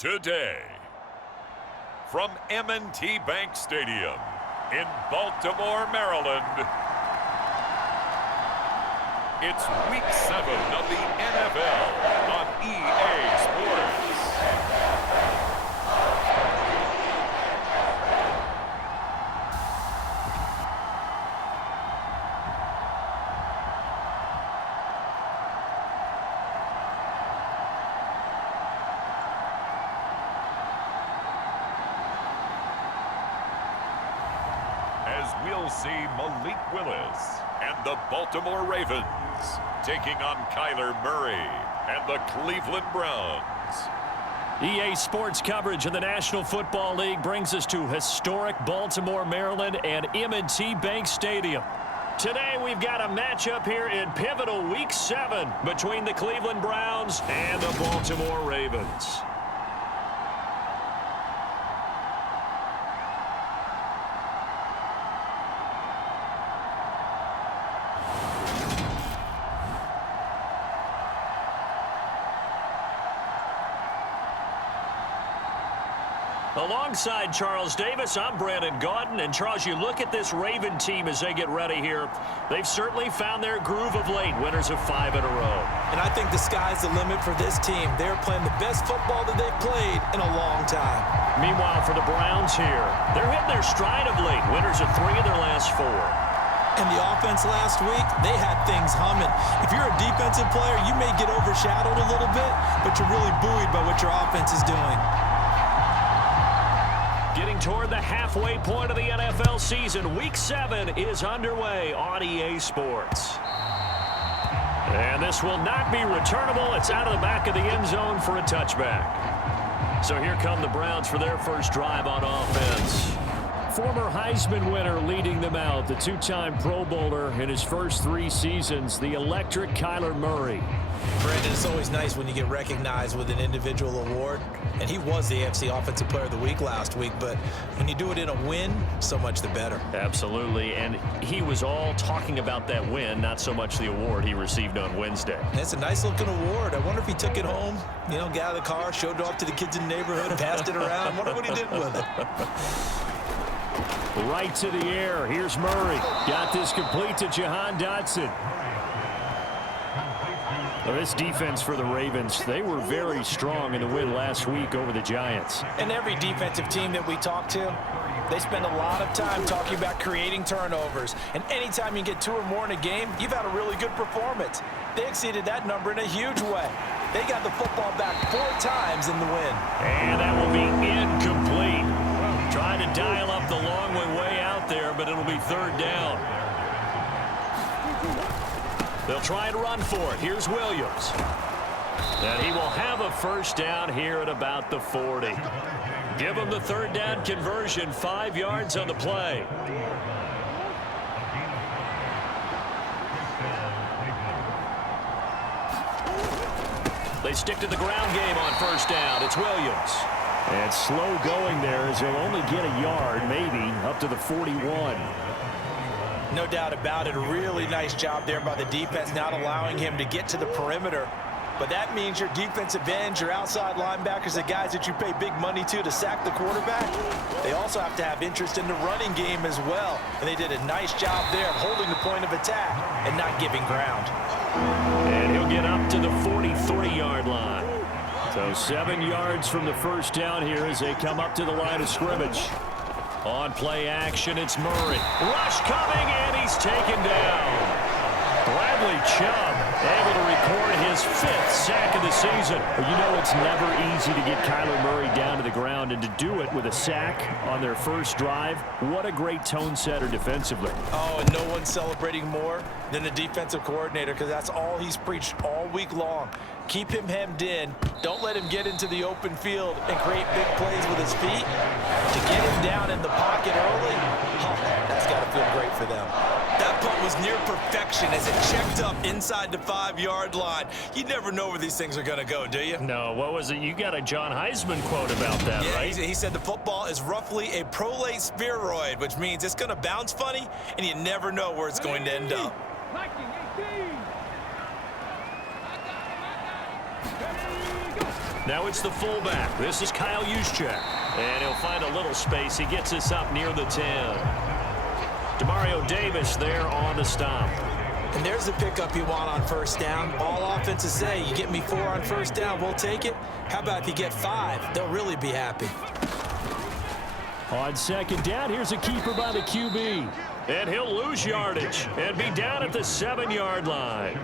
today. From M&T Bank Stadium in Baltimore, Maryland, it's Week 7 of the NFL on EA Sports. As we'll see Malik Willis and the Baltimore Ravens taking on Kyler Murray and the Cleveland Browns. EA Sports coverage of the National Football League brings us to historic Baltimore, Maryland and M&T Bank Stadium. Today we've got a matchup here in pivotal Week 7 between the Cleveland Browns and the Baltimore Ravens. Alongside Charles Davis, I'm Brandon Gaudin. And Charles, you look at this Raven team as they get ready here. They've certainly found their groove of late, winners of 5 in a row. And I think the sky's the limit for this team. They're playing the best football that they've played in a long time. Meanwhile, for the Browns here, they're hitting their stride of late, winners of 3 of their last 4. And the offense last week, they had things humming. If you're a defensive player, you may get overshadowed a little bit, but you're really buoyed by what your offense is doing. Getting toward the halfway point of the NFL season, Week 7 is underway on EA Sports. And this will not be returnable. It's out of the back of the end zone for a touchback. So here come the Browns for their first drive on offense. Former Heisman winner leading them out, the 2-time Pro Bowler in his first 3 seasons, the electric Kyler Murray. Brandon, it's always nice when you get recognized with an individual award. And he was the AFC Offensive Player of the Week last week. But when you do it in a win, so much the better. Absolutely. And he was all talking about that win, not so much the award he received on Wednesday. It's a nice-looking award. I wonder if he took it home, got out of the car, showed it off to the kids in the neighborhood, passed it around. I wonder what he did with it. Right to the air. Here's Murray. Got this complete to Jahan Dotson. Well, this defense for the Ravens, they were very strong in the win last week over the Giants. And every defensive team that we talk to, they spend a lot of time talking about creating turnovers. And anytime you get 2 or more in a game, you've had a really good performance. They exceeded that number in a huge way. They got the football back 4 times in the win. And that will be incomplete. Trying to dial up the long way out there, but it'll be 3rd down. They'll try and run for it. Here's Williams. And he will have a first down here at about the 40. Give him the 3rd down conversion, 5 yards on the play. They stick to the ground game on 1st down. It's Williams. And slow going there as he'll only get a yard, maybe, up to the 41. No doubt about it. A really nice job there by the defense, not allowing him to get to the perimeter. But that means your defensive ends, your outside linebackers, the guys that you pay big money to sack the quarterback, they also have to have interest in the running game as well. And they did a nice job there of holding the point of attack and not giving ground. And he'll get up to the 43-yard line. So 7 yards from the first down here as they come up to the line of scrimmage. On play action, it's Murray. Rush coming, and he's taken down. Bradley Chubb able to record his 5th sack of the season. Well, it's never easy to get Kyler Murray down to the ground, and to do it with a sack on their first drive, what a great tone setter defensively. Oh, and no one's celebrating more than the defensive coordinator, because that's all he's preached all week long. Keep him hemmed in. Don't let him get into the open field and create big plays with his feet. To get him down in the pocket early, that's got to feel great for them. That punt was near perfection as it checked up inside the 5-yard line. You never know where these things are going to go, do you? No, what was it? You got a John Heisman quote about that, right? He said the football is roughly a prolate spheroid, which means it's going to bounce funny, and you never know where it's going to end up. Now it's the fullback. This is Kyle Juszczyk. And he'll find a little space. He gets us up near the 10. Demario Davis there on the stop. And there's the pickup you want on first down. All offenses say, you get me 4 on first down, we'll take it. How about if you get 5? They'll really be happy. On second down, here's a keeper by the QB. And he'll lose yardage and be down at the 7-yard line.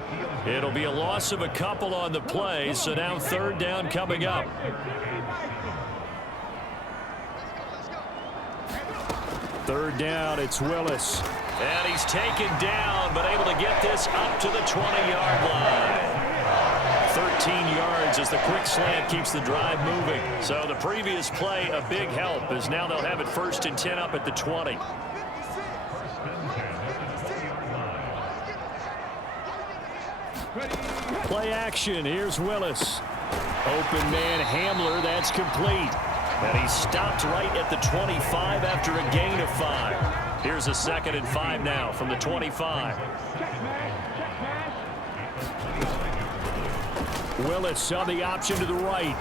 It'll be a loss of a couple on the play, so now third down coming up. Third down, it's Willis. And he's taken down, but able to get this up to the 20-yard line. 13 yards as the quick slant keeps the drive moving. So the previous play, a big help, as now they'll have it 1st and 10 up at the 20. Play action. Here's Willis. Open man Hamler. That's complete. And he stopped right at the 25 after a gain of 5. Here's a 2nd and 5 now from the 25. Willis on the option to the right.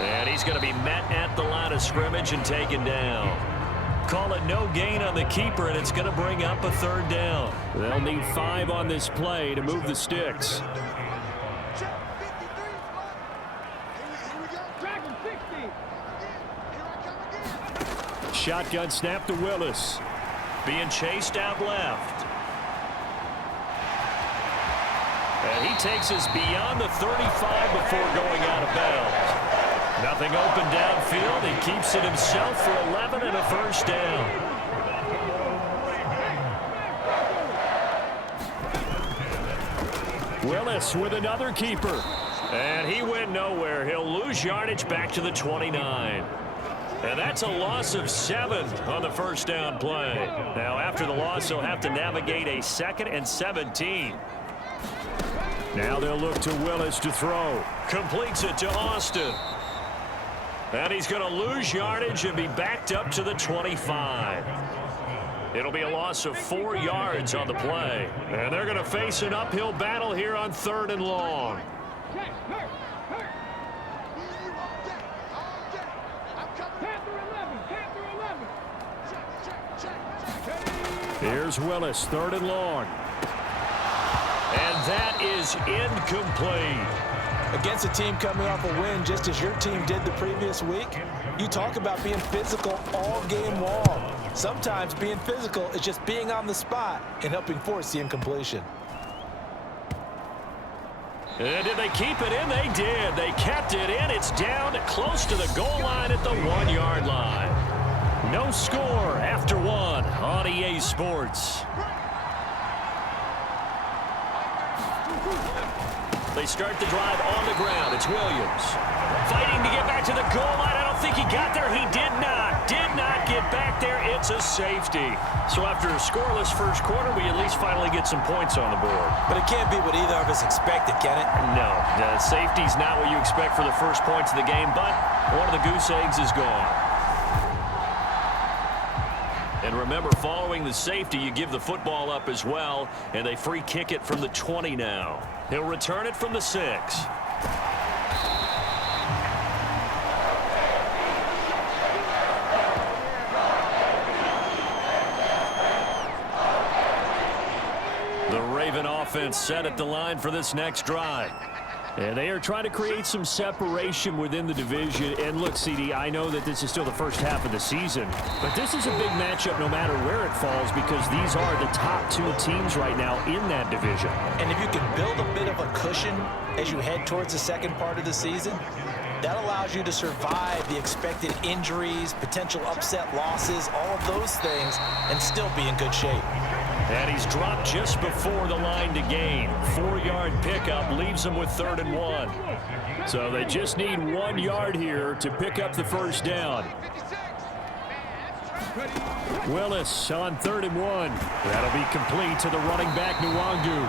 And he's going to be met at the line of scrimmage and taken down. Call it no gain on the keeper, and it's going to bring up a third down. They'll need 5 on this play to move the sticks. Shotgun snap to Willis. Being chased out left. And he takes us beyond the 35 before going out of bounds. Nothing open downfield. He keeps it himself for 11 and a first down. Willis with another keeper. And he went nowhere. He'll lose yardage back to the 29. And that's a loss of 7 on the first down play. Now, after the loss, they'll have to navigate a 2nd and 17. Now they'll look to Willis to throw. Completes it to Austin. And he's going to lose yardage and be backed up to the 25. It'll be a loss of 4 yards on the play. And they're going to face an uphill battle here on 3rd and long. Here's Willis, 3rd and long. And that is incomplete. Against a team coming off a win just as your team did the previous week, you talk about being physical all game long. Sometimes being physical is just being on the spot and helping force the incompletion. And did they keep it in? They did. They kept it in. It's down close to the goal line at the 1-yard line. No score after 1 on EA Sports. They start the drive on the ground. It's Williams. Fighting to get back to the goal line. I don't think he got there. He did not. Did not get back there. It's a safety. So after a scoreless first quarter, we at least finally get some points on the board. But it can't be what either of us expected, can it? No. Safety's not what you expect for the first points of the game, but one of the goose eggs is gone. And remember, following the safety, you give the football up as well, and they free kick it from the 20 now. He'll return it from the 6. The Raven offense set at the line for this next drive. And they are trying to create some separation within the division. And look, CD, I know that this is still the first half of the season, but this is a big matchup no matter where it falls because these are the top 2 teams right now in that division. And if you can build a bit of a cushion as you head towards the second part of the season, that allows you to survive the expected injuries, potential upset losses, all of those things, and still be in good shape. And he's dropped just before the line to gain. 4-yard pickup leaves them with 3rd and 1. So they just need 1 yard here to pick up the first down. Willis on 3rd and 1. That'll be complete to the running back, Nwangu.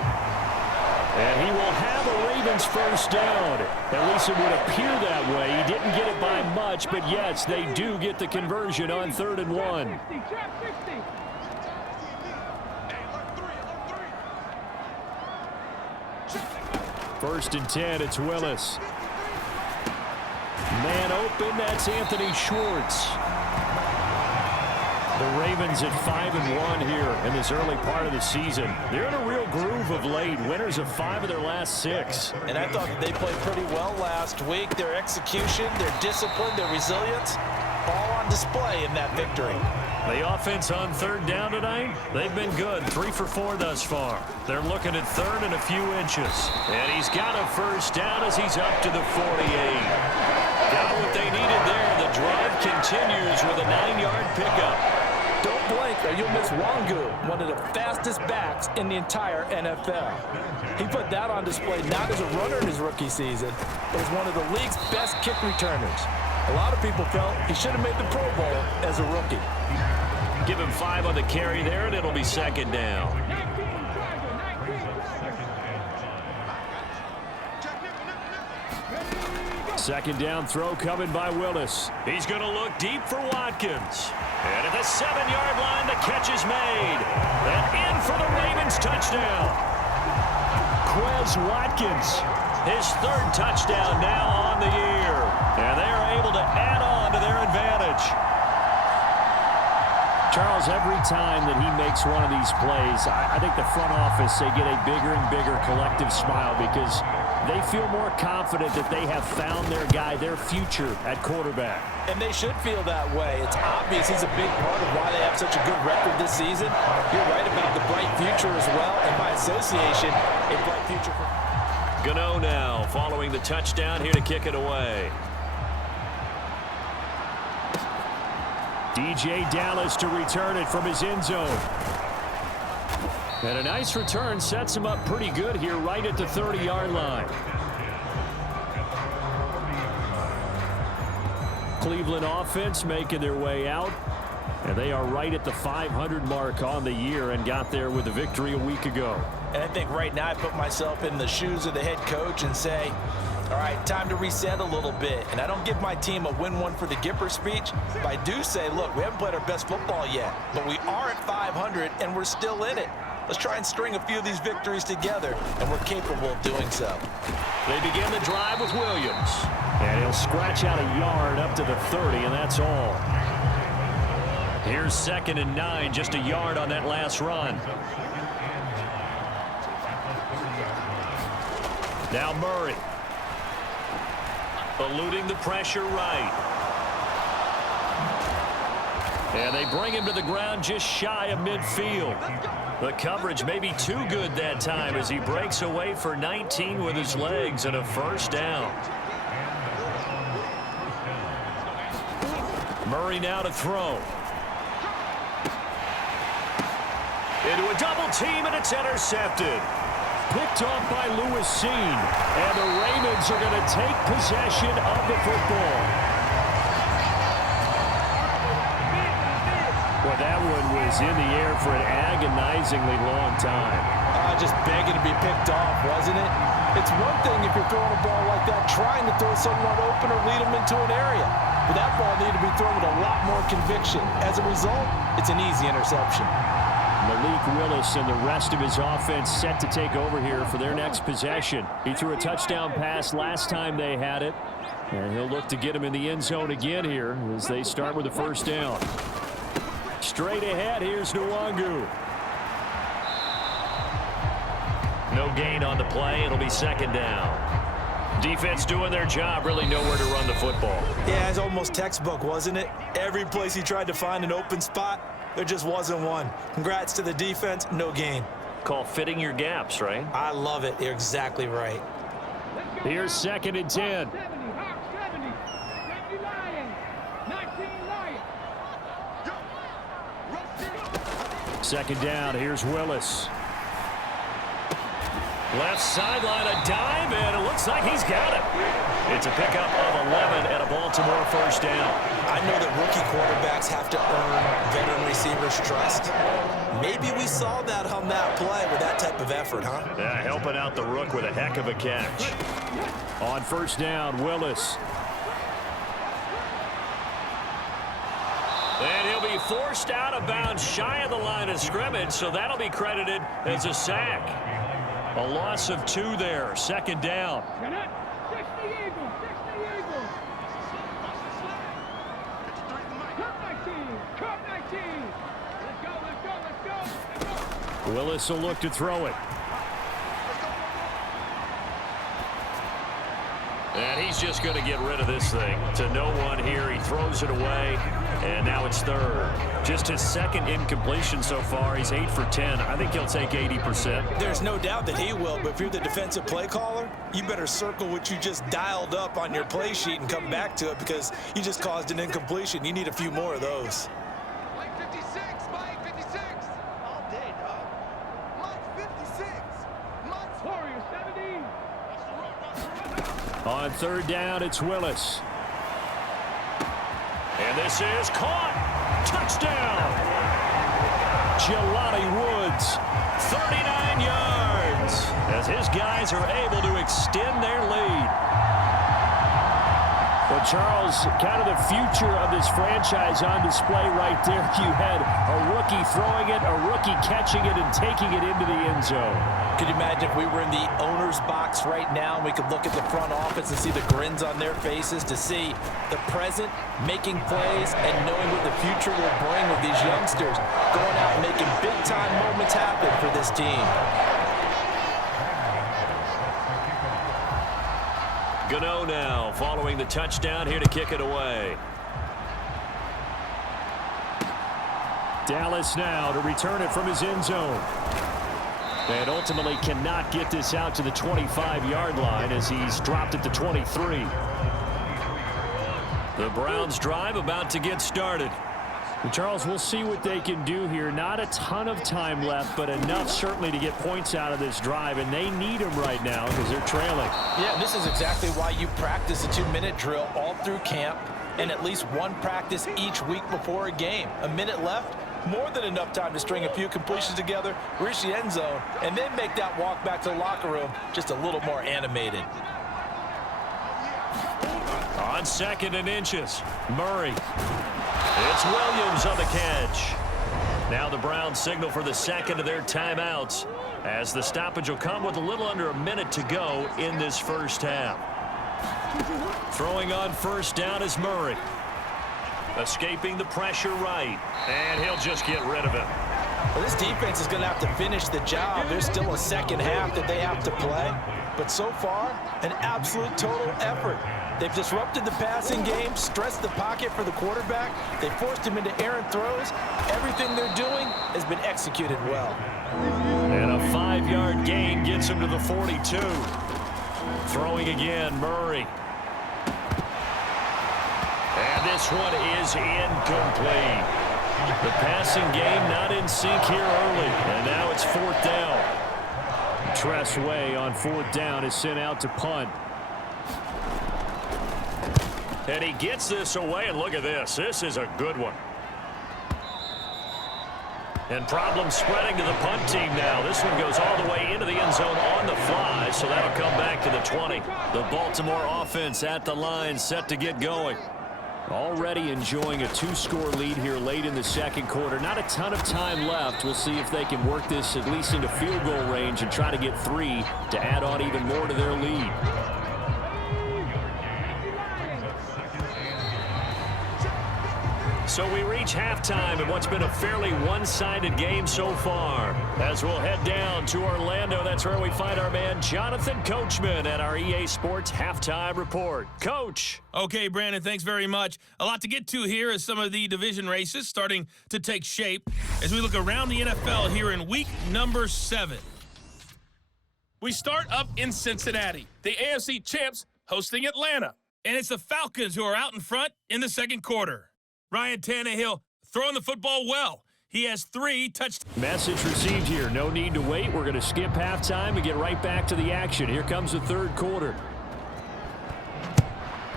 And he will have a Ravens first down. At least it would appear that way. He didn't get it by much, but yes, they do get the conversion on 3rd and 1. First and 10, it's Willis. Man open, that's Anthony Schwartz. The Ravens at 5-1 here in this early part of the season. They're in a real groove of late. Winners of 5 of their last 6. And I thought they played pretty well last week. Their execution, their discipline, their resilience, all on display in that victory. The offense on 3rd down tonight, they've been good. 3 for 4 thus far. They're looking at 3rd and a few inches. And he's got a 1st down as he's up to the 48. Got what they needed there. The drive continues with a 9-yard pickup. Don't blink or you'll miss Wangu, one of the fastest backs in the entire NFL. He put that on display not as a runner in his rookie season, but as one of the league's best kick returners. A lot of people felt he should have made the Pro Bowl as a rookie. Give him 5 on the carry there, and it'll be 2nd down. Second down throw coming by Willis. He's going to look deep for Watkins. And at the 7-yard line, the catch is made. And in for the Ravens touchdown. Quez Watkins, his 3rd touchdown now on the year. And they are able to add on to their advantage. Charles, every time that he makes one of these plays, I think the front office, they get a bigger and bigger collective smile because they feel more confident that they have found their guy, their future at quarterback. And they should feel that way. It's obvious he's a big part of why they have such a good record this season. You're right about the bright future as well, and by association, a bright future for Gano now following the touchdown here to kick it away. DJ Dallas to return it from his end zone. And a nice return sets him up pretty good here right at the 30-yard line. Cleveland offense making their way out. And they are right at the 500 mark on the year and got there with a victory a week ago. And I think right now I put myself in the shoes of the head coach and say, all right, time to reset a little bit. And I don't give my team a win one for the Gipper speech, but I do say, look, we haven't played our best football yet, but we are at 500 and we're still in it. Let's try and string a few of these victories together, and we're capable of doing so. They begin the drive with Williams. And he'll scratch out a yard up to the 30, and that's all. Here's 2nd and 9, just a yard on that last run. Now Murray. Eluding the pressure right. And they bring him to the ground just shy of midfield. The coverage may be too good that time as he breaks away for 19 with his legs and a 1st down. Murray now to throw. Into a double team, and it's intercepted. Picked off by Lewis Seen. And the Ravens are going to take possession of the football. Well, that one was in the air for an agonizingly long time. just begging to be picked off, wasn't it? It's one thing if you're throwing a ball like that, trying to throw someone open or lead them into an area. But that ball needed to be thrown with a lot more conviction. As a result, it's an easy interception. Malik Willis and the rest of his offense set to take over here for their next possession. He threw a touchdown pass last time they had it. And he'll look to get him in the end zone again here as they start with the first down. Straight ahead, here's Nwangu. No gain on the play. It'll be second down. Defense doing their job, really nowhere to run the football. Yeah, it's almost textbook, wasn't it? Every place he tried to find an open spot, there just wasn't one. Congrats to the defense, no gain. Call fitting your gaps, right? I love it. You're exactly right. Here's second and 10. Second down, here's Willis. Left sideline, a dive, and it looks like he's got it. It's a pickup of 11 and a Baltimore first down. I know that rookie quarterbacks have to earn veteran receivers' trust. Maybe we saw that on that play with that type of effort, huh? Yeah, helping out the rook with a heck of a catch. On first down, Willis. And he'll be forced out of bounds shy of the line of scrimmage, so that'll be credited as a sack. A loss of 2 there, second down. Willis will look to throw it. And he's just going to get rid of this thing. To no one here. He throws it away. And now it's third. Just his second incompletion so far. He's 8 for 10. I think he'll take 80%. There's no doubt that he will, but if you're the defensive play caller, you better circle what you just dialed up on your play sheet and come back to it because you just caused an incompletion. You need a few more of those. Mike 56, Mike 56. All day, dog. Mike 56. Mike Warrior 17. On third down, it's Willis. And this is caught. Touchdown. Jelani Woods, 39 yards, as his guys are able to extend their lead. Well, Charles, kind of the future of this franchise on display right there. You had a rookie throwing it, a rookie catching it, and taking it into the end zone. Could you imagine if we were in the owner's box right now and we could look at the front office and see the grins on their faces, to see the present making plays and knowing what the future will bring with these youngsters going out and making big-time moments happen for this team. Gano now following the touchdown here to kick it away. Dallas now to return it from his end zone. And ultimately cannot get this out to the 25-yard line as he's dropped at the 23. The Browns drive about to get started. Charles, we'll see what they can do here. Not a ton of time left, but enough certainly to get points out of this drive, and they need them right now because they're trailing. Yeah, this is exactly why you practice a 2-minute drill all through camp and at least one practice each week before a game. A minute left, more than enough time to string a few completions together, reach the end zone, and then make that walk back to the locker room just a little more animated. On second and inches, Murray. It's Williams on the catch. Now the Browns signal for the second of their timeouts as the stoppage will come with a little under a minute to go in this first half. Throwing on first down is Murray. Escaping the pressure right. And he'll just get rid of him. Well, this defense is going to have to finish the job. There's still a second half that they have to play. But so far, an absolute total effort. They've disrupted the passing game, stressed the pocket for the quarterback. They forced him into errant throws. Everything they're doing has been executed well. And a 5-yard gain gets him to the 42. Throwing again, Murray. And this one is incomplete. The passing game not in sync here early. And now it's fourth down. Tressway on fourth down is sent out to punt. And he gets this away, and look at this. This is a good one. And problems spreading to the punt team now. This one goes all the way into the end zone on the fly, so that'll come back to the 20. The Baltimore offense at the line, set to get going. Already enjoying a 2-score lead here late in the second quarter. Not a ton of time left. We'll see if they can work this at least into field goal range and try to get 3 to add on even more to their lead. So we reach halftime in what's been a fairly one-sided game so far. As we'll head down to Orlando, that's where we find our man Jonathan Coachman at our EA Sports Halftime Report. Coach. Okay, Brandon, thanks very much. A lot to get to here as some of the division races starting to take shape as we look around the NFL here in week number 7. We start up in Cincinnati. The AFC champs hosting Atlanta. And it's the Falcons who are out in front in the second quarter. Ryan Tannehill throwing the football well. He has 3 touchdowns. Message received here. No need to wait. We're going to skip halftime and get right back to the action. Here comes the third quarter.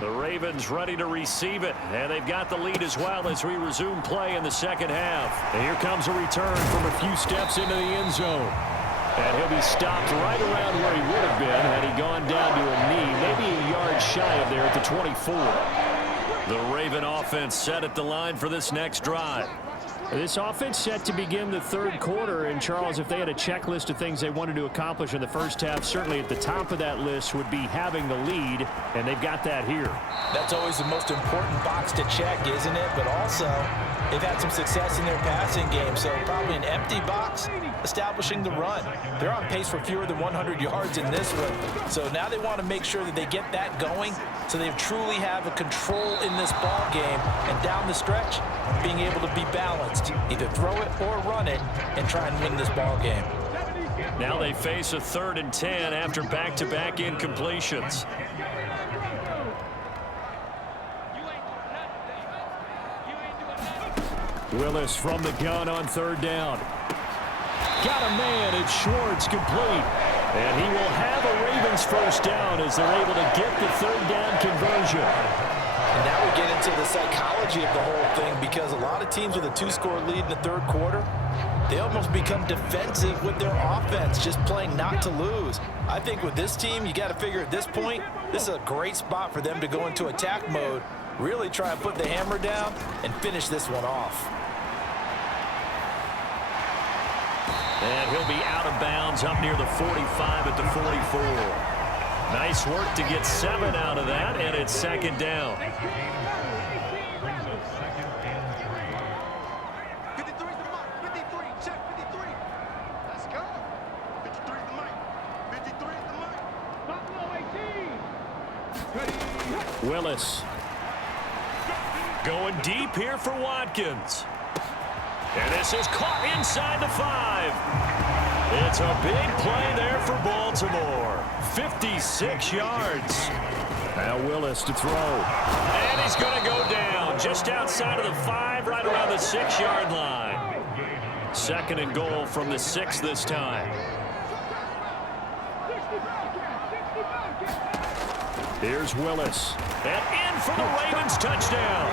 The Ravens ready to receive it. And they've got the lead as well as we resume play in the second half. And here comes a return from a few steps into the end zone. And he'll be stopped right around where he would have been had he gone down to a knee, maybe a yard shy of there at the 24. The Raven offense set at the line for this next drive. This offense set to begin the third quarter, and Charles, if they had a checklist of things they wanted to accomplish in the first half, certainly at the top of that list would be having the lead, and they've got that here. That's always the most important box to check, isn't it? But also, they've had some success in their passing game, so probably an empty box establishing the run. They're on pace for fewer than 100 yards in this one, so now they want to make sure that they get that going so they truly have a control in this ball game, and down the stretch, being able to be balanced, either throw it or run it, and try and win this ball game. Now they face a 3rd and 10 after back-to-back incompletions. Willis from the gun on 3rd down. Got a man, it's Schwartz, complete. And he will have a Ravens first down as they're able to get the 3rd down conversion. And now we get into the psychology of the whole thing, because a lot of teams with a 2-score lead in the third quarter, they almost become defensive with their offense, just playing not to lose. I think with this team, you got to figure at this point, this is a great spot for them to go into attack mode, really try and put the hammer down and finish this one off. And he'll be out of bounds up near the 45 at the 44. Nice work to get 7 out of that, and it's 2nd down. 53 is the mark. 53. Check 53. Let's go. 53 is the mark. 53 is the mark. Buffalo 18. Willis. Going deep here for Watkins. And this is caught inside the 5. It's a big play there for Baltimore. 56 yards. Now Willis to throw. And he's going to go down just outside of the 5, right around the 6-yard line. 2nd and goal from the 6 this time. Here's Willis. And in for the Ravens touchdown.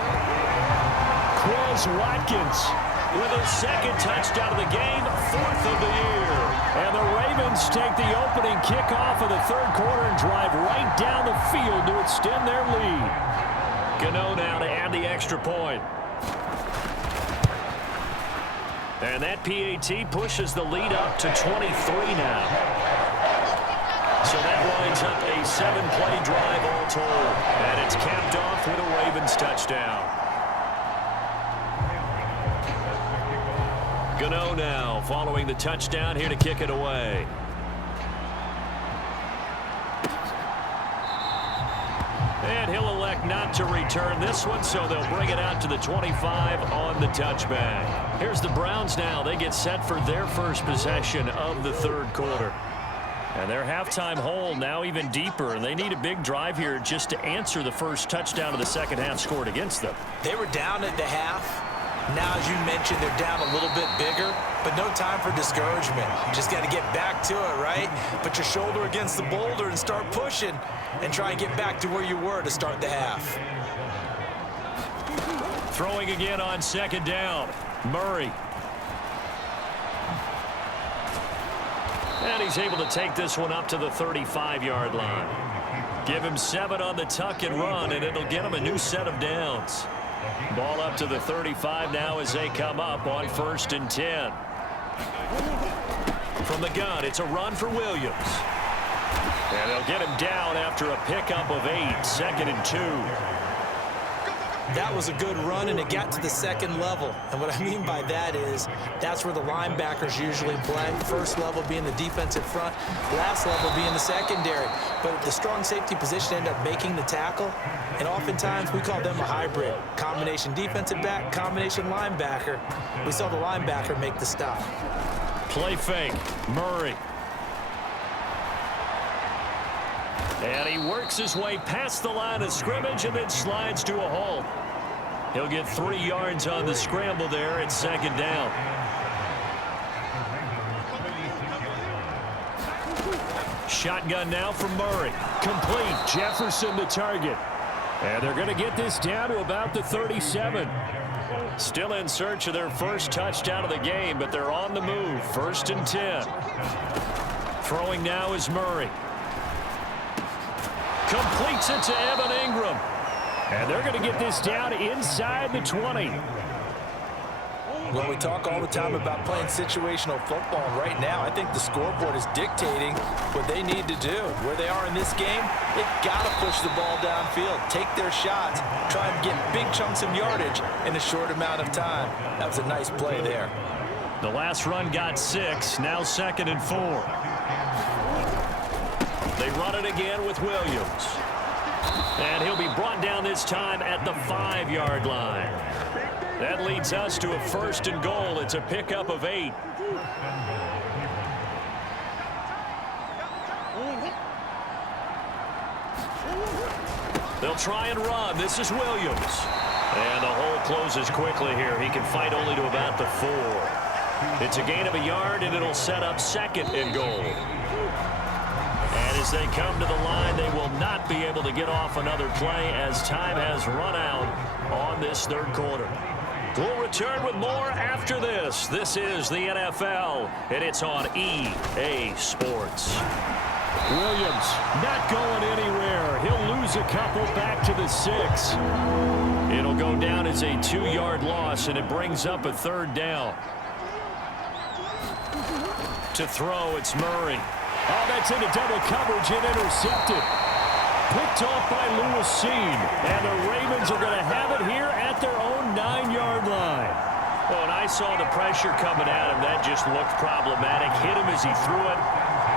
Chris Watkins with his 2nd touchdown of the game, 4th of the year. And the Ravens take the opening kickoff of the third quarter and drive right down the field to extend their lead. Gano now to add the extra point. And that PAT pushes the lead up to 23 now. So that winds up a 7-play drive all told. And it's capped off with a Ravens touchdown. Gano now following the touchdown here to kick it away. And he'll elect not to return this one, so they'll bring it out to the 25 on the touchback. Here's the Browns now. They get set for their first possession of the third quarter. And their halftime hole now even deeper, and they need a big drive here just to answer the first touchdown of the second half scored against them. They were down at the half. Now, as you mentioned, they're down a little bit bigger, but no time for discouragement. You just got to get back to it, right? Put your shoulder against the boulder and start pushing and try and get back to where you were to start the half. Throwing again on 2nd down. Murray. And he's able to take this one up to the 35-yard line. Give him 7 on the tuck and run, and it'll get him a new set of downs. Ball up to the 35 now as they come up on 1st and 10. From the gun, it's a run for Williams. And they'll get him down after a pickup of 8, 2nd and 2. That was a good run, and it got to the 2nd level. And what I mean by that is that's where the linebackers usually play. First level being the defensive front, last level being the secondary. But the strong safety position ended up making the tackle, and oftentimes we call them a hybrid. Combination defensive back, combination linebacker. We saw the linebacker make the stop. Play fake. Murray. And he works his way past the line of scrimmage and then slides to a halt. He'll get 3 yards on the scramble there at 2nd down. Shotgun now from Murray. Complete. Jefferson the target. And they're going to get this down to about the 37. Still in search of their first touchdown of the game, but they're on the move. 1st and 10. Throwing now is Murray. Completes it to Evan Ingram. And they're going to get this down inside the 20. Well, we talk all the time about playing situational football, and right now I think the scoreboard is dictating what they need to do. Where they are in this game, they've got to push the ball downfield, take their shots, try and get big chunks of yardage in a short amount of time. That was a nice play there. The last run got 6, now 2nd and 4. They run it again with Williams. And he'll be brought down this time at the 5-yard line. That leads us to a 1st and goal. It's a pickup of 8. They'll try and run. This is Williams. And the hole closes quickly here. He can fight only to about the 4. It's a gain of a yard, and it'll set up 2nd and goal. And as they come to the line, they will not be able to get off another play as time has run out on this 3rd quarter. We'll return with more after this. This is the NFL, and it's on EA Sports. Williams not going anywhere. He'll lose a couple back to the 6. It'll go down as a 2-yard loss, and it brings up a 3rd down. To throw, it's Murray. Oh, that's into double coverage and intercepted. Picked off by Lewis Seen. And the Ravens are going to have it here at their own 9-yard line. Well, and I saw the pressure coming at him. That just looked problematic. Hit him as he threw it,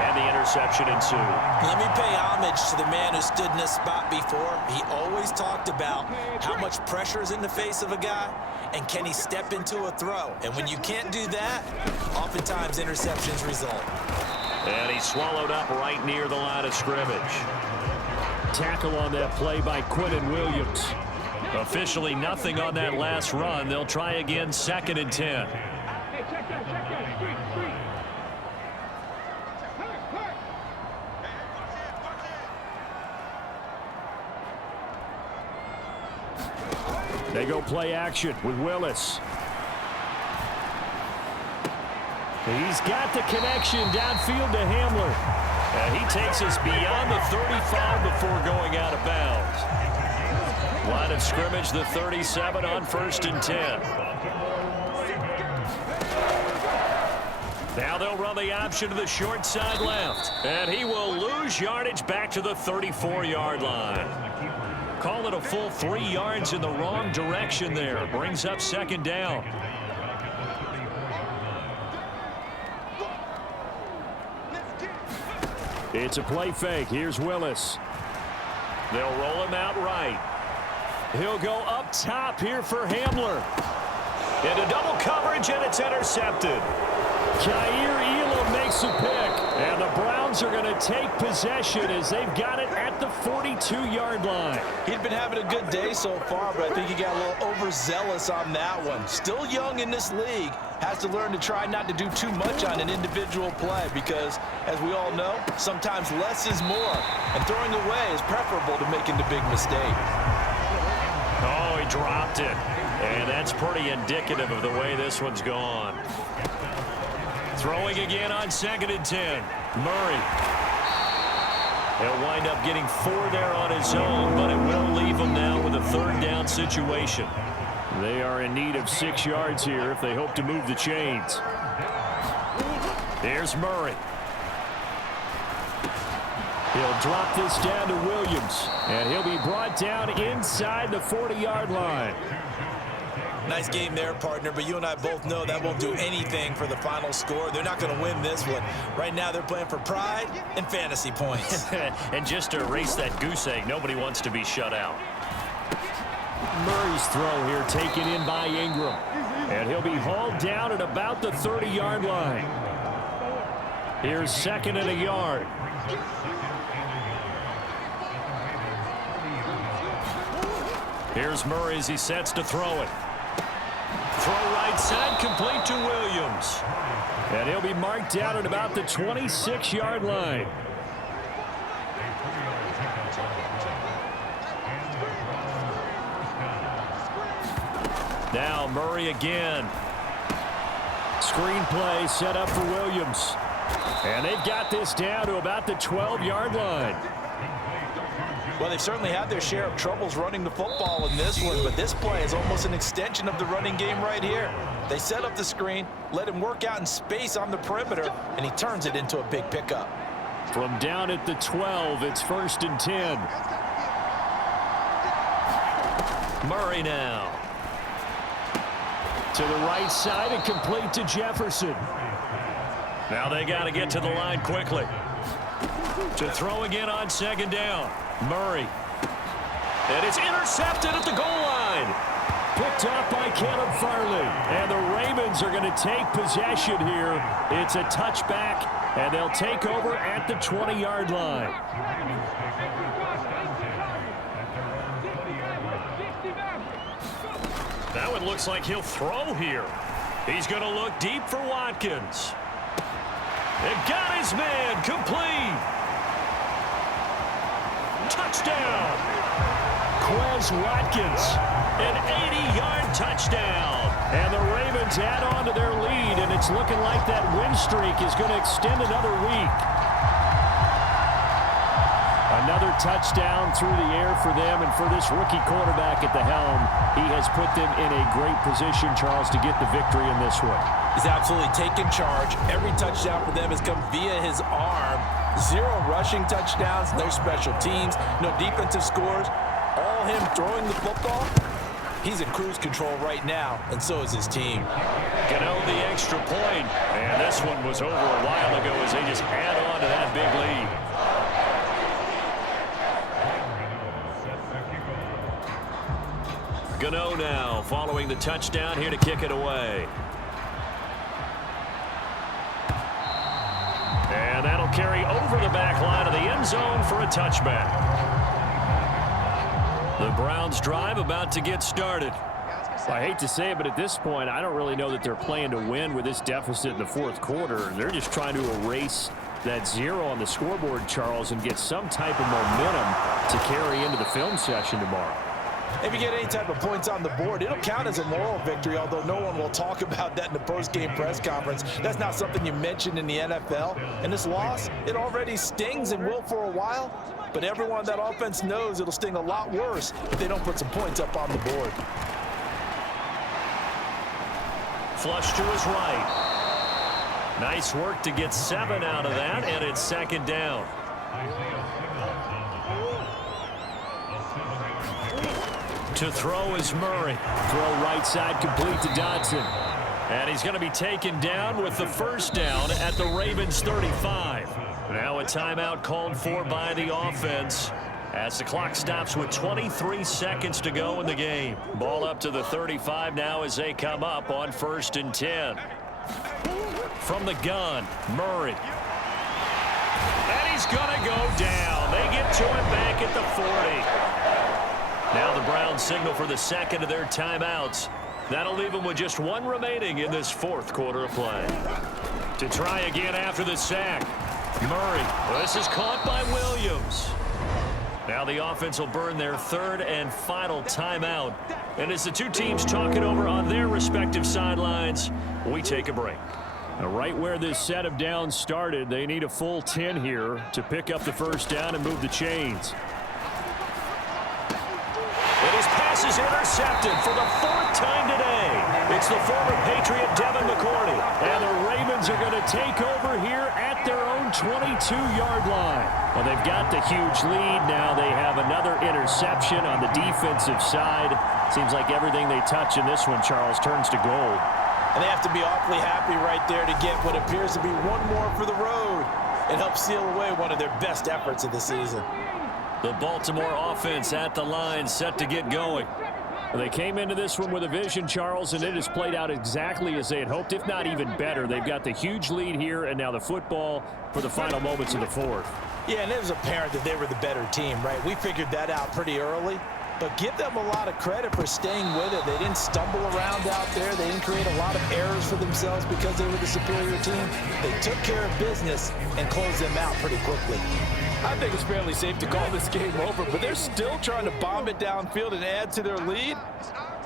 and the interception ensued. Let me pay homage to the man who stood in this spot before. He always talked about how much pressure is in the face of a guy, and can he step into a throw? And when you can't do that, oftentimes interceptions result. And he swallowed up right near the line of scrimmage. Tackle on that play by Quinnen Williams. Officially nothing on that last run. They'll try again, 2nd and 10. They go play action with Willis. He's got the connection downfield to Hamler. And he takes us beyond the 35 before going out of bounds. Line of scrimmage, the 37 on 1st and 10. Now they'll run the option to the short side left. And he will lose yardage back to the 34-yard line. Call it a full 3 yards in the wrong direction there. Brings up 2nd down. It's a play fake. Here's Willis. They'll roll him out right. He'll go up top here for Hamler. Into double coverage, and it's intercepted. Jair Elam makes a pick, and the Browns are going to take possession as they've got it at the 42-yard line. He'd been having a good day so far, but I think he got a little overzealous on that one. Still young in this league. Has to learn to try not to do too much on an individual play because, as we all know, sometimes less is more. And throwing away is preferable to making the big mistake. Oh, he dropped it. And that's pretty indicative of the way this one's gone. Throwing again on 2nd and 10. Murray. He'll wind up getting 4 there on his own, but it will leave him now with a 3rd down situation. They are in need of 6 yards here if they hope to move the chains. Here's Murray. He'll drop this down to Williams, and he'll be brought down inside the 40-yard line. Nice game there, partner, but you and I both know that won't do anything for the final score. They're not going to win this one. Right now, they're playing for pride and fantasy points. And just to erase that goose egg, nobody wants to be shut out. Murray's throw here taken in by Ingram. And he'll be hauled down at about the 30-yard line. Here's 2nd and a yard. Here's Murray as he sets to throw it. Throw right side, complete to Williams. And he'll be marked down at about the 26-yard line. Now Murray again. Screen play set up for Williams. And they've got this down to about the 12-yard line. Well, they've certainly had their share of troubles running the football in this one, but this play is almost an extension of the running game right here. They set up the screen, let him work out in space on the perimeter, and he turns it into a big pickup. From down at the 12, it's 1st and 10. Murray now. To the right side and complete to Jefferson. Now they got to get to the line quickly. To throw again on 2nd down. Murray. And it's intercepted at the goal line. Picked up by Caleb Farley. And the Ravens are going to take possession here. It's a touchback, and they'll take over at the 20-yard line. That one looks like he'll throw here. He's going to look deep for Watkins. They got his man complete. Touchdown. Quez Watkins, an 80-yard touchdown. And the Ravens add on to their lead, and it's looking like that win streak is going to extend another week. Another touchdown through the air for them, and for this rookie quarterback at the helm, he has put them in a great position, Charles, to get the victory in this one. He's absolutely taken charge. Every touchdown for them has come via his arm. 0 rushing touchdowns, no special teams, no defensive scores. All him throwing the football. He's in cruise control right now, and so is his team. Gano the extra point, and this one was over a while ago as they just add on to that big lead. Gano now following the touchdown here to kick it away. And that'll carry over the back line of the end zone for a touchback. The Browns drive about to get started. I hate to say it, but at this point, I don't really know that they're playing to win with this deficit in the 4th quarter. They're just trying to erase that 0 on the scoreboard, Charles, and get some type of momentum to carry into the film session tomorrow. If you get any type of points on the board, it'll count as a moral victory, although no one will talk about that in the post-game press conference. That's not something you mention in the NFL. And this loss, it already stings and will for a while, but everyone on that offense knows it'll sting a lot worse if they don't put some points up on the board. Flush to his right. Nice work to get 7 out of that, and it's 2nd down. To throw is Murray. Throw right side complete to Dodson. And he's going to be taken down with the 1st down at the Ravens 35. Now a timeout called for by the offense as the clock stops with 23 seconds to go in the game. Ball up to the 35 now as they come up on 1st and 10. From the gun, Murray. And he's going to go down. They get to him back at the 40. Now the Browns signal for the 2nd of their timeouts. That'll leave them with just 1 remaining in this 4th quarter of play. To try again after the sack. Murray. This is caught by Williams. Now the offense will burn their 3rd and final timeout. And as the two teams talk it over on their respective sidelines, we take a break. Now, right where this set of downs started, they need a full 10 here to pick up the 1st down and move the chains. And his pass is intercepted for the 4th time today. It's the former Patriot Devin McCourty. And the Ravens are going to take over here at their own 22-yard line. Well, they've got the huge lead. Now they have another interception on the defensive side. Seems like everything they touch in this one, Charles, turns to gold. And they have to be awfully happy right there to get what appears to be one more for the road. It helps seal away one of their best efforts of the season. The Baltimore offense at the line, set to get going. Well, they came into this one with a vision, Charles, and it has played out exactly as they had hoped, if not even better. They've got the huge lead here, and now the football for the final moments of the 4th. Yeah, and it was apparent that they were the better team, right? We figured that out pretty early. But give them a lot of credit for staying with it. They didn't stumble around out there. They didn't create a lot of errors for themselves because they were the superior team. They took care of business and closed them out pretty quickly. I think it's fairly safe to call this game over, but they're still trying to bomb it downfield and add to their lead.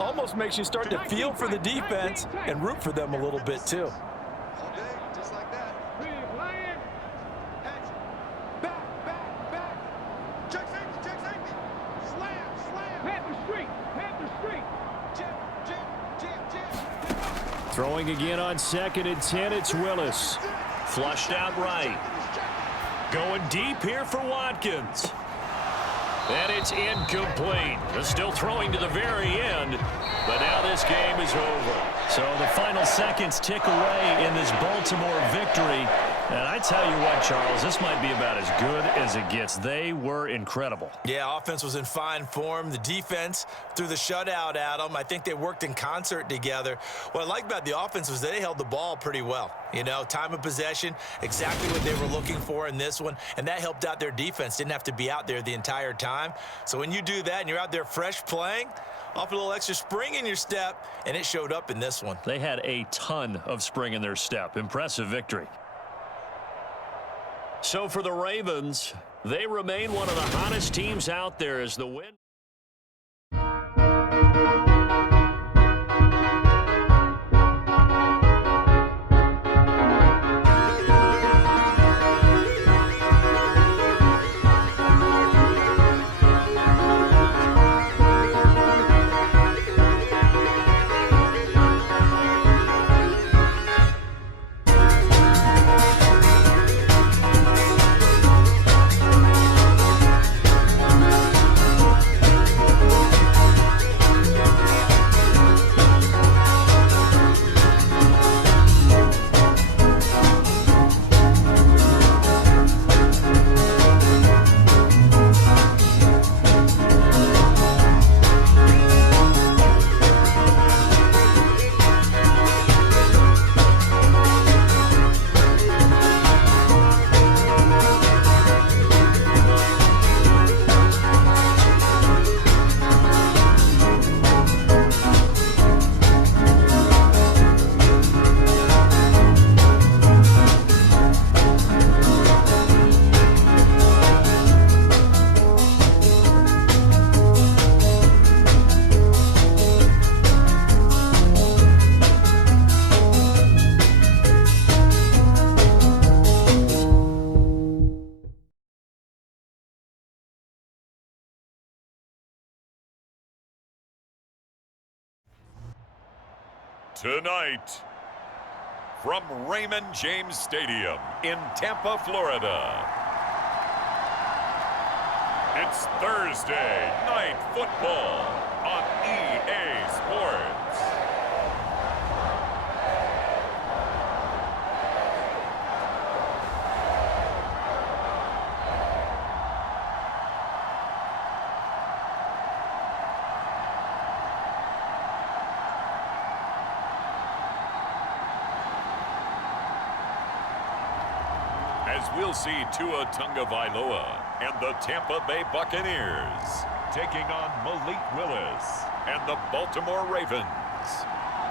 Almost makes you start to feel for the defense and root for them a little bit too. All day, just like that. Throwing again on 2nd and 10, it's Willis. Flushed out right. Going deep here for Watkins. And it's incomplete. They're still throwing to the very end, but now this game is over. So the final seconds tick away in this Baltimore victory. And I tell you what, Charles, this might be about as good as it gets. They were incredible. Yeah, offense was in fine form. The defense threw the shutout at them. I think they worked in concert together. What I like about the offense was they held the ball pretty well. You know, time of possession, exactly what they were looking for in this one, and that helped out their defense. Didn't have to be out there the entire time. So when you do that and you're out there fresh playing, off a little extra spring in your step, and it showed up in this one. They had a ton of spring in their step. Impressive victory. So for the Ravens, they remain one of the hottest teams out there as the win. Tonight, from Raymond James Stadium in Tampa, Florida, it's Thursday Night Football on EA Sports. As we'll see Tua Tagovailoa and the Tampa Bay Buccaneers taking on Malik Willis and the Baltimore Ravens.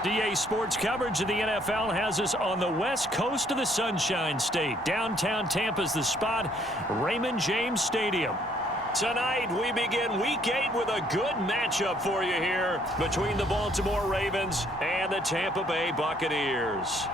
DA Sports coverage of the NFL has us on the west coast of the Sunshine State. Downtown Tampa's the spot, Raymond James Stadium. Tonight, we begin Week 8 with a good matchup for you here between the Baltimore Ravens and the Tampa Bay Buccaneers.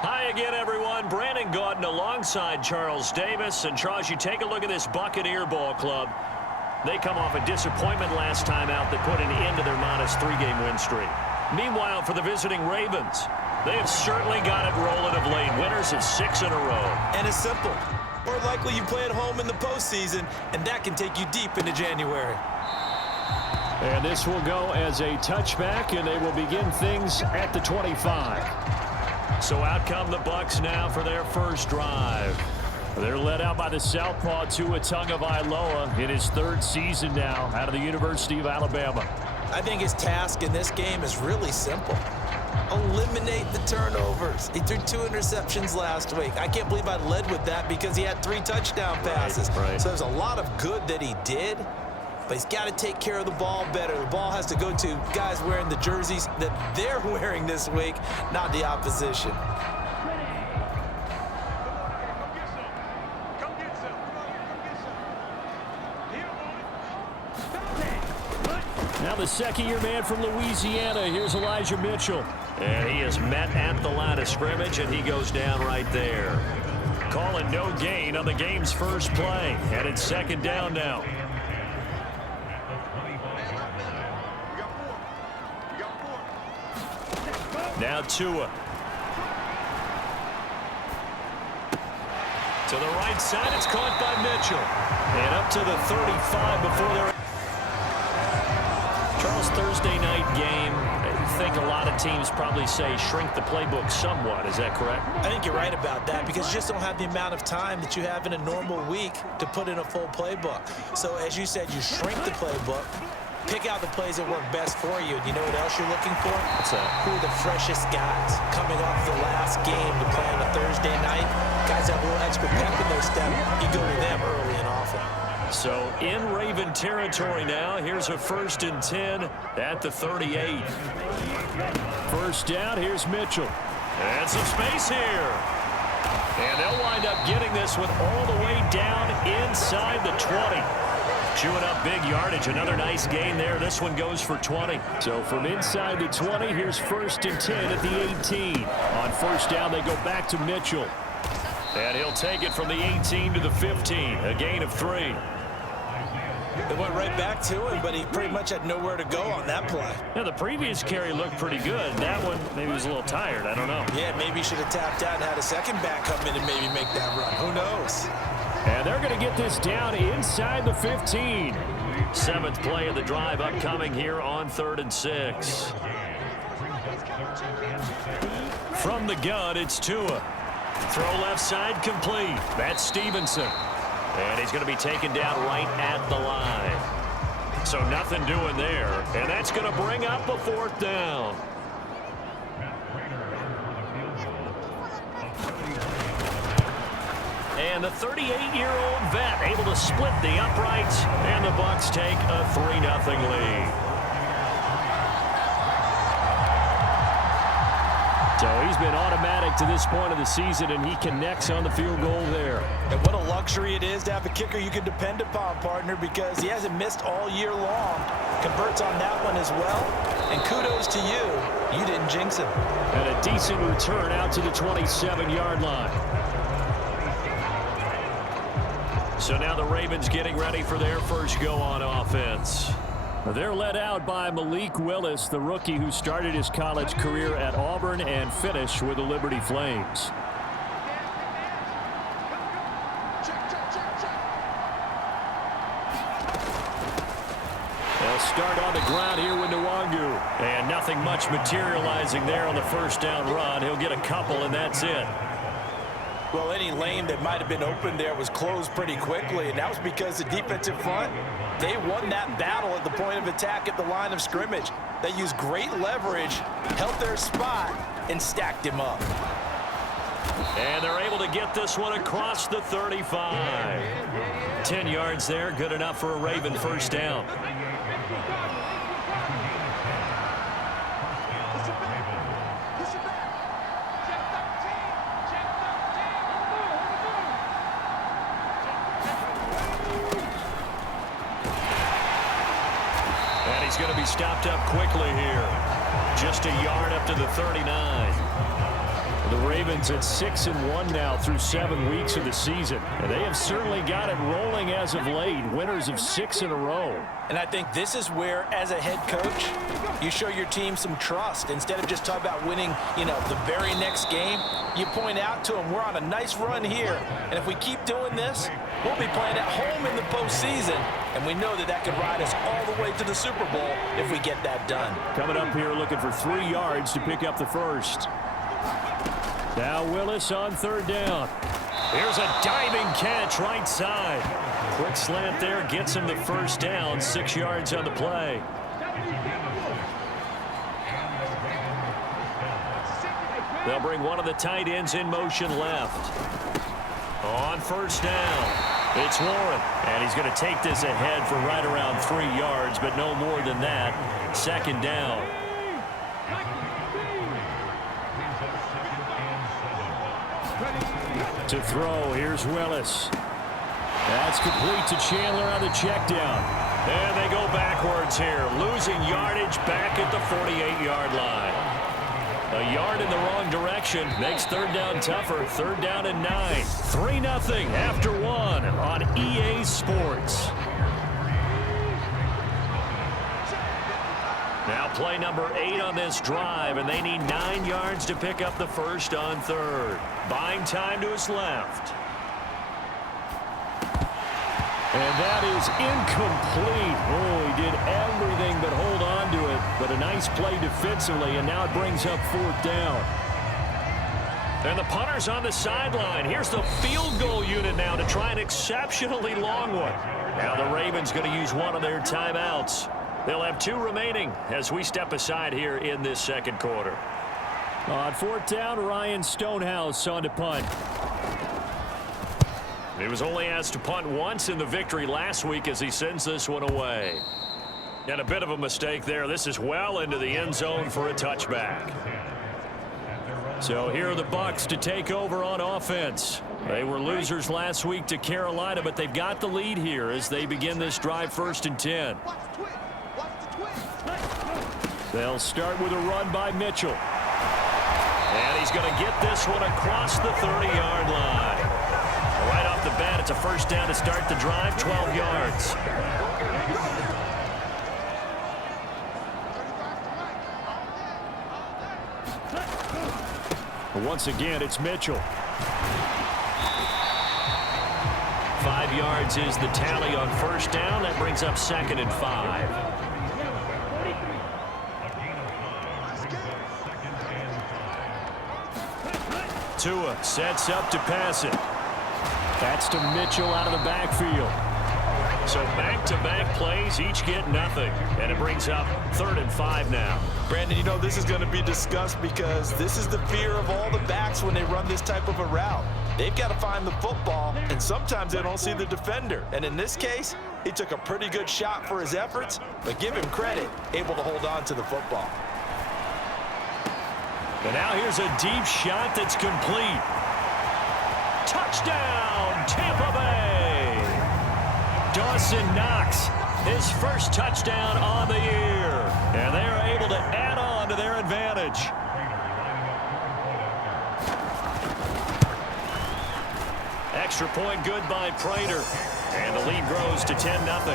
Hi again, everyone. Brandon Gaudin alongside Charles Davis. And Charles, you take a look at this Buccaneer ball club. They come off a disappointment last time out that put an end to their modest 3-game win streak. Meanwhile, for the visiting Ravens, they have certainly got it rolling of late. Winners of 6 in a row. And it's simple. More likely you play at home in the postseason, and that can take you deep into January. And this will go as a touchback, and they will begin things at the 25. So out come the Bucs now for their first drive. They're led out by the southpaw Tua Tagovailoa in his 3rd season now out of the University of Alabama. I think his task in this game is really simple. Eliminate the turnovers. He threw 2 interceptions last week. I can't believe I led with that because he had 3 touchdown passes. Right. So there's a lot of good that he did, but he's got to take care of the ball better. The ball has to go to guys wearing the jerseys that they're wearing this week, not the opposition. Now the second-year man from Louisiana. Here's Elijah Mitchell. And he is met at the line of scrimmage, and he goes down right there. Calling no gain on the game's first play. And it's second down now. Now Tua. To the right side, it's caught by Mitchell. And up to the 35 before they're... Charles, Thursday night game. I think a lot of teams probably say shrink the playbook somewhat. Is that correct? I think you're right about that because you just don't have the amount of time that you have in a normal week to put in a full playbook. So as you said, you shrink the playbook, pick out the plays that work best for you. And you know what else you're looking for? What's that? Who are the freshest guys coming off the last game to play on a Thursday night? Guys have a little extra pep in their step. You go to them early and often. So in Raven territory now. Here's a 1st and 10 at the 38. First down, here's Mitchell. And some space here. And they'll wind up getting this one all the way down inside the 20. Chewing up big yardage. Another nice gain there. This one goes for 20. So from inside the 20, here's 1st and 10 at the 18. On first down, they go back to Mitchell. And he'll take it from the 18 to the 15. A gain of 3. They went right back to him, but he pretty much had nowhere to go on that play. Yeah, the previous carry looked pretty good. That one, maybe he was a little tired. I don't know. Yeah, maybe he should have tapped out and had a second back come in and maybe make that run. Who knows? And they're going to get this down inside the 15. 7th play of the drive upcoming here on 3rd and 6. From the gun, it's Tua. Throw left side complete. That's Stevenson. And he's going to be taken down right at the line. So nothing doing there. And that's going to bring up a 4th down. And the 38-year-old vet able to split the uprights. And the Bucs take a 3-0 lead. So he's been automatic to this point of the season, and he connects on the field goal there. And what a luxury it is to have a kicker you can depend upon, partner, because he hasn't missed all year long. Converts on that one as well. And kudos to you. You didn't jinx him. And a decent return out to the 27-yard line. So now the Ravens getting ready for their first go on offense. They're led out by Malik Willis, the rookie who started his college career at Auburn and finished with the Liberty Flames. They'll start on the ground here with Nwangu. And nothing much materializing there on the first down run. He'll get a couple, and that's it. Well, any lane that might have been open there was closed pretty quickly, and that was because the defensive front, they won that battle at the point of attack at the line of scrimmage. They used great leverage, held their spot, and stacked him up. And they're able to get this one across the 35. 10 yards there, good enough for a Raven first down. He's going to be stopped up quickly here. Just a yard up to the 39. The Ravens at 6-1 now through 7 weeks of the season. And they have certainly got it rolling as of late. Winners of 6 in a row. And I think this is where, as a head coach, you show your team some trust. Instead of just talking about winning, the very next game, you point out to them, we're on a nice run here. And if we keep doing this, we'll be playing at home in the postseason. And we know that could ride us all the way to the Super Bowl if we get that done. Coming up here looking for 3 yards to pick up the first. Now Willis on 3rd down. Here's a diving catch right side. Quick slant there gets him the first down. 6 yards on the play. They'll bring one of the tight ends in motion left. On first down, it's Warren. And he's going to take this ahead for right around 3 yards, but no more than that. 2nd down. To throw, here's Willis. That's complete to Chandler on the check down. And they go backwards here, losing yardage back at the 48-yard line. A yard in the wrong direction makes third down tougher. Third down and 9. 3-0 after 1 on EA Sports. Now play number 8 on this drive, and they need 9 yards to pick up the first on third. Buying time to his left. And that is incomplete. Oh, he did everything but hold on to it. But a nice play defensively, and now it brings up fourth down. And the punter's on the sideline. Here's the field goal unit now to try an exceptionally long one. Now the Ravens going to use one of their timeouts. They'll have 2 remaining as we step aside here in this second quarter. On fourth down, Ryan Stonehouse on to punt. He was only asked to punt once in the victory last week as he sends this one away. And a bit of a mistake there. This is well into the end zone for a touchback. So here are the Bucs to take over on offense. They were losers last week to Carolina, but they've got the lead here as they begin this drive 1st and 10. They'll start with a run by Mitchell. And he's going to get this one across the 30-yard line. Right off the bat, it's a first down to start the drive, 12 yards. Once again, it's Mitchell. 5 yards is the tally on first down. That brings up 2nd and 5. Tua sets up to pass it. That's to Mitchell out of the backfield. So back-to-back plays, each get nothing. And it brings up 3rd and 5 now. Brandon, you know this is going to be discussed because this is the fear of all the backs when they run this type of a route. They've got to find the football, and sometimes they don't see the defender. And in this case, he took a pretty good shot for his efforts, but give him credit, able to hold on to the football. And now here's a deep shot that's complete. Touchdown, Tampa Bay! Dawson Knox, his first touchdown on the year. And they're able to add on to their advantage. Extra point good by Prater. And the lead grows to 10-0.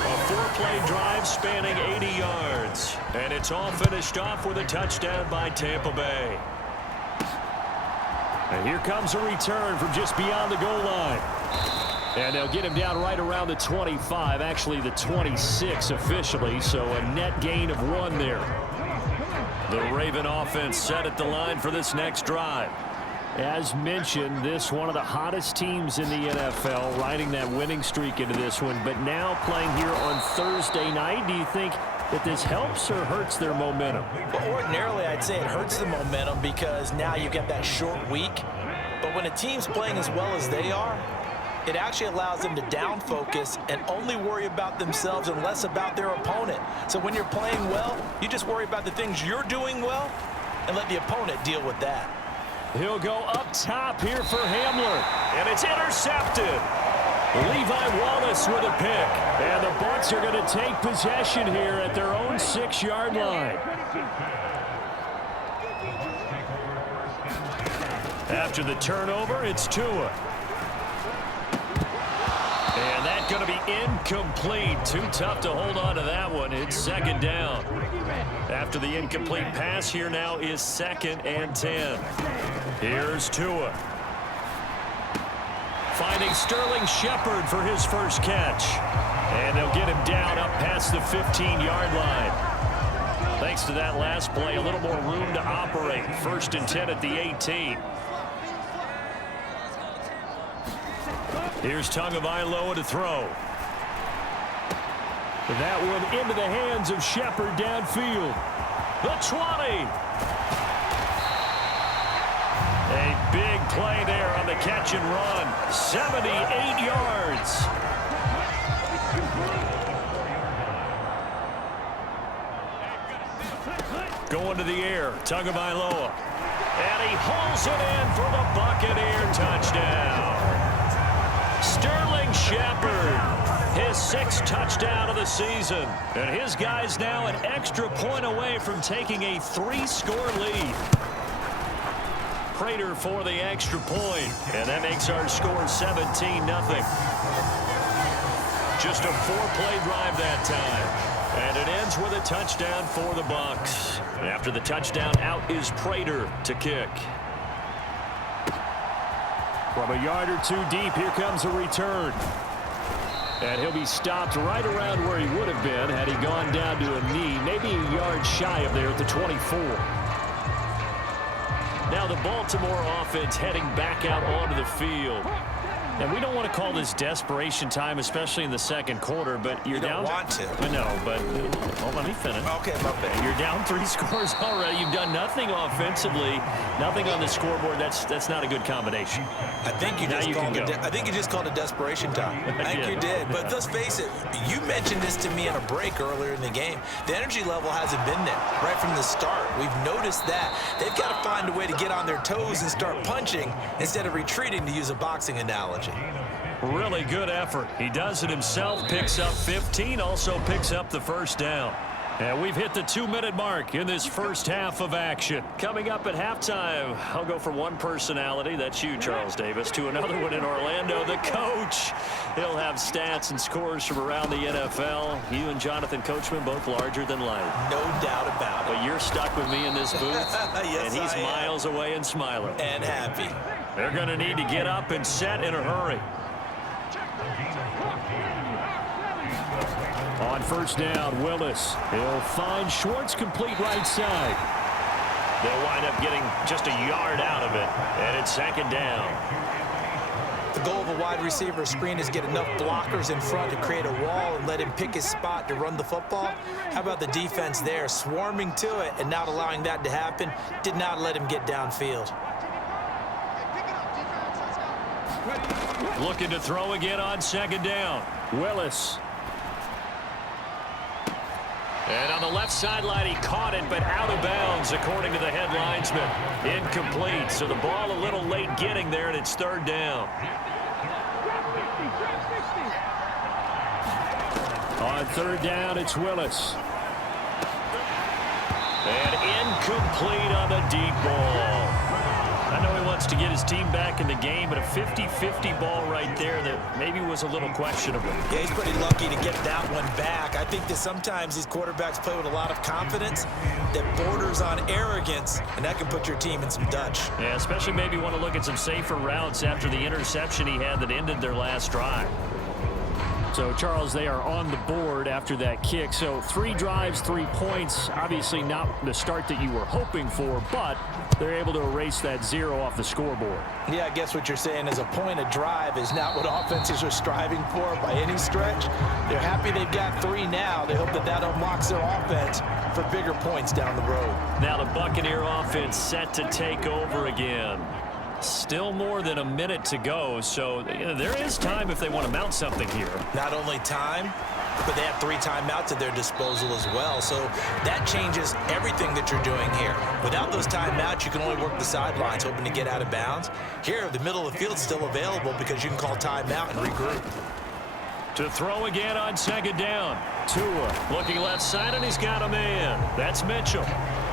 A 4-play drive spanning 80 yards. And it's all finished off with a touchdown by Tampa Bay. And here comes a return from just beyond the goal line. And they'll get him down right around the 25, actually the 26 officially, so a net gain of 1 there. The Raven offense set at the line for this next drive. As mentioned, this one of the hottest teams in the NFL, riding that winning streak into this one, but now playing here on Thursday night. Do you think that this helps or hurts their momentum? Well, ordinarily, I'd say it hurts the momentum because now you get that short week. But when a team's playing as well as they are, it actually allows them to down focus and only worry about themselves and less about their opponent. So when you're playing well, you just worry about the things you're doing well and let the opponent deal with that. He'll go up top here for Hamler. And it's intercepted. Levi Wallace with a pick. And the Bucs are going to take possession here at their own 6-yard line. After the turnover, it's Tua. And that's going to be incomplete. Too tough to hold on to that one. It's 2nd down. After the incomplete pass, here now is 2nd and 10. Here's Tua. Finding Sterling Shepard for his first catch. And they'll get him down up past the 15-yard line. Thanks to that last play, a little more room to operate. 1st and 10 at the 18. Here's Tagovailoa to throw. That one into the hands of Shepard downfield. The 20. A big play there on the catch and run. 78 yards. Going to the air, Tagovailoa. And he hauls it in for the Buccaneer touchdown. Sterling Shepard, his 6th touchdown of the season. And his guys now an extra point away from taking a 3-score lead. Prater for the extra point, and that makes our score 17-0. Just a 4-play drive that time, and it ends with a touchdown for the Bucs. After the touchdown, out is Prater to kick. From a yard or two deep, here comes a return. And he'll be stopped right around where he would have been had he gone down to a knee, maybe a yard shy of there at the 24. Now the Baltimore offense heading back out onto the field. And we don't want to call this desperation time, especially in the second quarter, but you're down. You don't want to. I know, but let me finish. Okay, my bad. You're down 3 scores already. You've done nothing offensively, nothing on the scoreboard. That's not a good combination. I think you just called it desperation time. I think you did. But let's face it, you mentioned this to me in a break earlier in the game. The energy level hasn't been there right from the start. We've noticed that. They've got to find a way to get on their toes and start punching instead of retreating, to use a boxing analogy. Really good effort. He does it himself, picks up 15, also picks up the first down. And we've hit the 2-minute mark in this first half of action. Coming up at halftime, I'll go from one personality, that's you, Charles Davis, to another one in Orlando, the coach. He'll have stats and scores from around the NFL. You and Jonathan Coachman both larger than life. No doubt about it. But you're stuck with me in this booth, yes, and he's I am. miles away and smiling. And happy. They're going to need to get up and set in a hurry. On first down, Willis. He'll find Schwartz complete right side. They'll wind up getting just a yard out of it, and it's second down. The goal of a wide receiver screen is get enough blockers in front to create a wall and let him pick his spot to run the football. How about the defense there, swarming to it and not allowing that to happen? Did not let him get downfield. Looking to throw again on second down. Willis. And on the left sideline, he caught it, but out of bounds, according to the head linesman. Incomplete, so the ball a little late getting there, and it's third down. On third down, it's Willis. And incomplete on the deep ball. I know he wants to get his team back in the game, but a 50-50 ball right there that maybe was a little questionable. Yeah, he's pretty lucky to get that one back. I think that sometimes these quarterbacks play with a lot of confidence that borders on arrogance, and that can put your team in some Dutch. Yeah, especially maybe want to look at some safer routes after the interception he had that ended their last drive. So, Charles, they are on the board after that kick. So 3 drives, 3 points. Obviously not the start that you were hoping for, but they're able to erase that 0 off the scoreboard. Yeah, I guess what you're saying is a point a drive is not what offenses are striving for by any stretch. They're happy they've got 3 now. They hope that that unlocks their offense for bigger points down the road. Now the Buccaneer offense set to take over again. Still more than a minute to go, so there is time if they want to mount something here. Not only time, but they have 3 timeouts at their disposal as well. So that changes everything that you're doing here. Without those timeouts, you can only work the sidelines, hoping to get out of bounds. Here, the middle of the field's still available because you can call timeout and regroup. To throw again on second down. Tua looking left side, and he's got a man. That's Mitchell.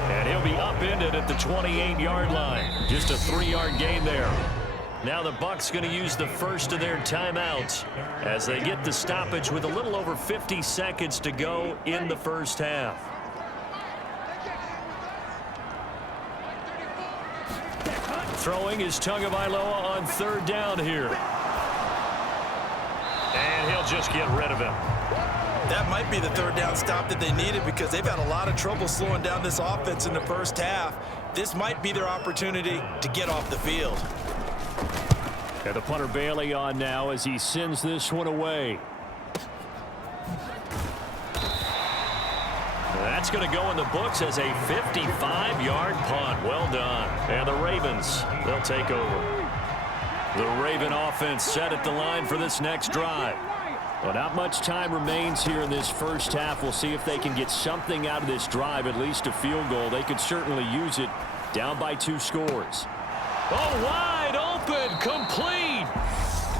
And he'll be upended at the 28-yard line. Just a 3-yard gain there. Now the Bucs going to use the first of their timeouts as they get the stoppage with a little over 50 seconds to go in the first half. Throwing is Tagovailoa on third down here. And he'll just get rid of him. That might be the third down stop that they needed because they've had a lot of trouble slowing down this offense in the first half. This might be their opportunity to get off the field. And the punter Bailey on now as he sends this one away. That's going to go in the books as a 55-yard punt. Well done. And the Ravens, they'll take over. The Raven offense set at the line for this next drive. Well, not much time remains here in this first half. We'll see if they can get something out of this drive, at least a field goal. They could certainly use it, down by 2 scores. Oh, wide open, complete.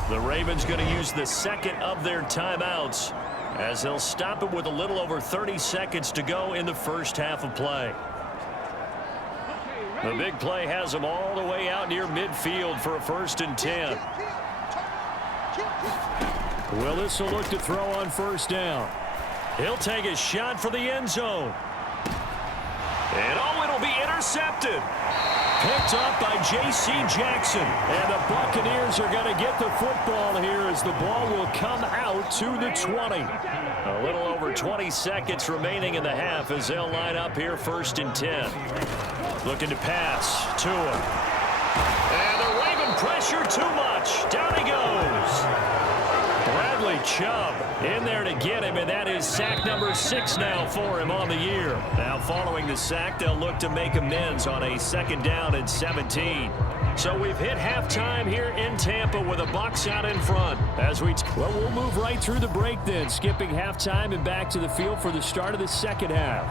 The Ravens going to use the second of their timeouts as they'll stop it with a little over 30 seconds to go in the first half of play. The big play has them all the way out near midfield for a 1st and 10. Willis will look to throw on 1st down. He'll take a shot for the end zone. And it'll be intercepted. Picked up by J.C. Jackson. And the Buccaneers are going to get the football here as the ball will come out to the 20. A little over 20 seconds remaining in the half as they'll line up here 1st and 10. Looking to pass. Tua. And the Raven pressure too much. Down he goes. Bradley Chubb in there to get him, and that is sack number 6 now for him on the year. Now following the sack, they'll look to make amends on a 2nd down and 17. So we've hit halftime here in Tampa with the Bucs out in front. We'll move right through the break then, skipping halftime and back to the field for the start of the 2nd half.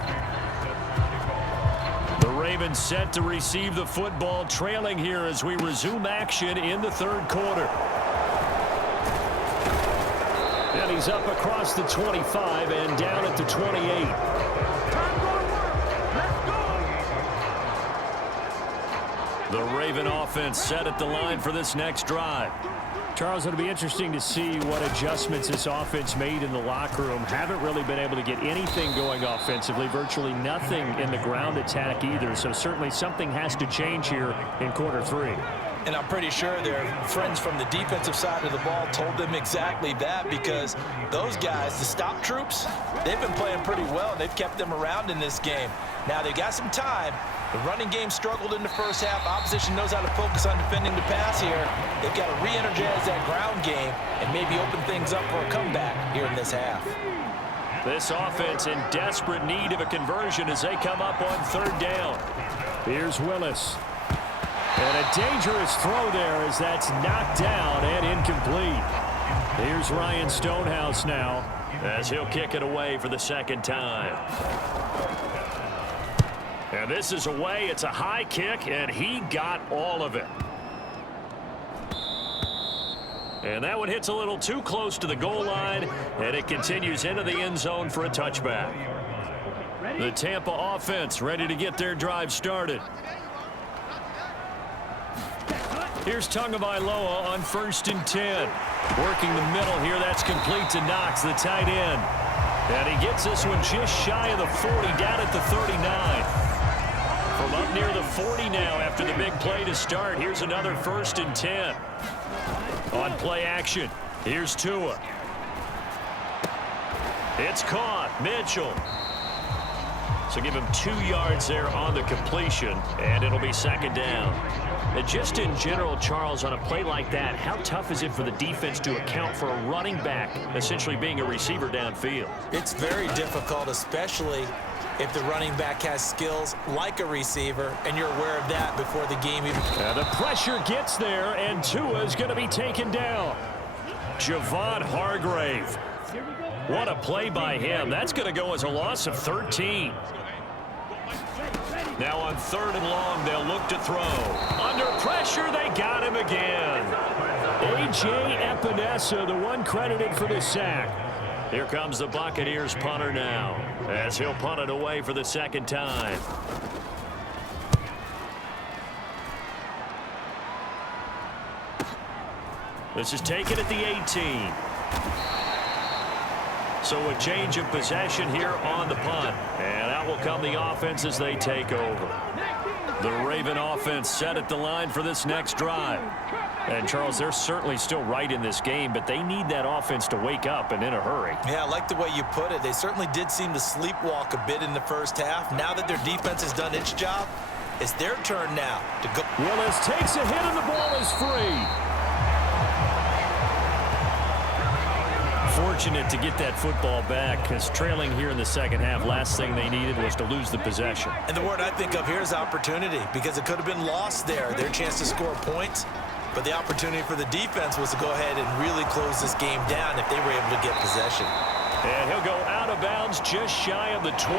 The Ravens set to receive the football, trailing here as we resume action in the 3rd quarter. And he's up across the 25 and down at the 28. The Raven offense set at the line for this next drive. Charles, it'll be interesting to see what adjustments this offense made in the locker room. Haven't really been able to get anything going offensively, virtually nothing in the ground attack either. So certainly something has to change here in quarter 3. And I'm pretty sure their friends from the defensive side of the ball told them exactly that, because those guys, the stop troops, they've been playing pretty well, and they've kept them around in this game. Now, they got some time. The running game struggled in the first half. Opposition knows how to focus on defending the pass here. They've got to re-energize that ground game and maybe open things up for a comeback here in this half. This offense in desperate need of a conversion as they come up on 3rd down. Here's Willis. And a dangerous throw there as that's knocked down and incomplete. Here's Ryan Stonehouse now as he'll kick it away for the 2nd time. And this is away. It's a high kick, and he got all of it. And that one hits a little too close to the goal line, and it continues into the end zone for a touchback. The Tampa offense ready to get their drive started. Here's Tagovailoa on 1st and 10. Working the middle here. That's complete to Knox, the tight end. And he gets this one just shy of the 40, down at the 39. From up near the 40 now after the big play to start. Here's another 1st and 10. On play action. Here's Tua. It's caught. Mitchell. So give him 2 yards there on the completion, and it'll be 2nd down. And just in general, Charles, on a play like that, how tough is it for the defense to account for a running back essentially being a receiver downfield? It's very difficult, especially if the running back has skills like a receiver, and you're aware of that before the game even. The pressure gets there, and Tua is going to be taken down. Javon Hargrave. What a play by him. That's going to go as a loss of 13. Now on 3rd and long, they'll look to throw. Under pressure, they got him again. A.J. Epinesa, the one credited for the sack. Here comes the Buccaneers punter now, as he'll punt it away for the 2nd time. This is taken at the 18. So a change of possession here on the punt. And out will come the offense as they take over. The Raven offense set at the line for this next drive. And, Charles, they're certainly still right in this game, but they need that offense to wake up and in a hurry. Yeah, I like the way you put it. They certainly did seem to sleepwalk a bit in the first half. Now that their defense has done its job, it's their turn now to go. Willis takes a hit and the ball is free. Fortunate to get that football back, because trailing here in the 2nd half, last thing they needed was to lose the possession. And the word I think of here is opportunity, because it could have been lost there, their chance to score points. But the opportunity for the defense was to go ahead and really close this game down if they were able to get possession. And he'll go out of bounds just shy of the 20.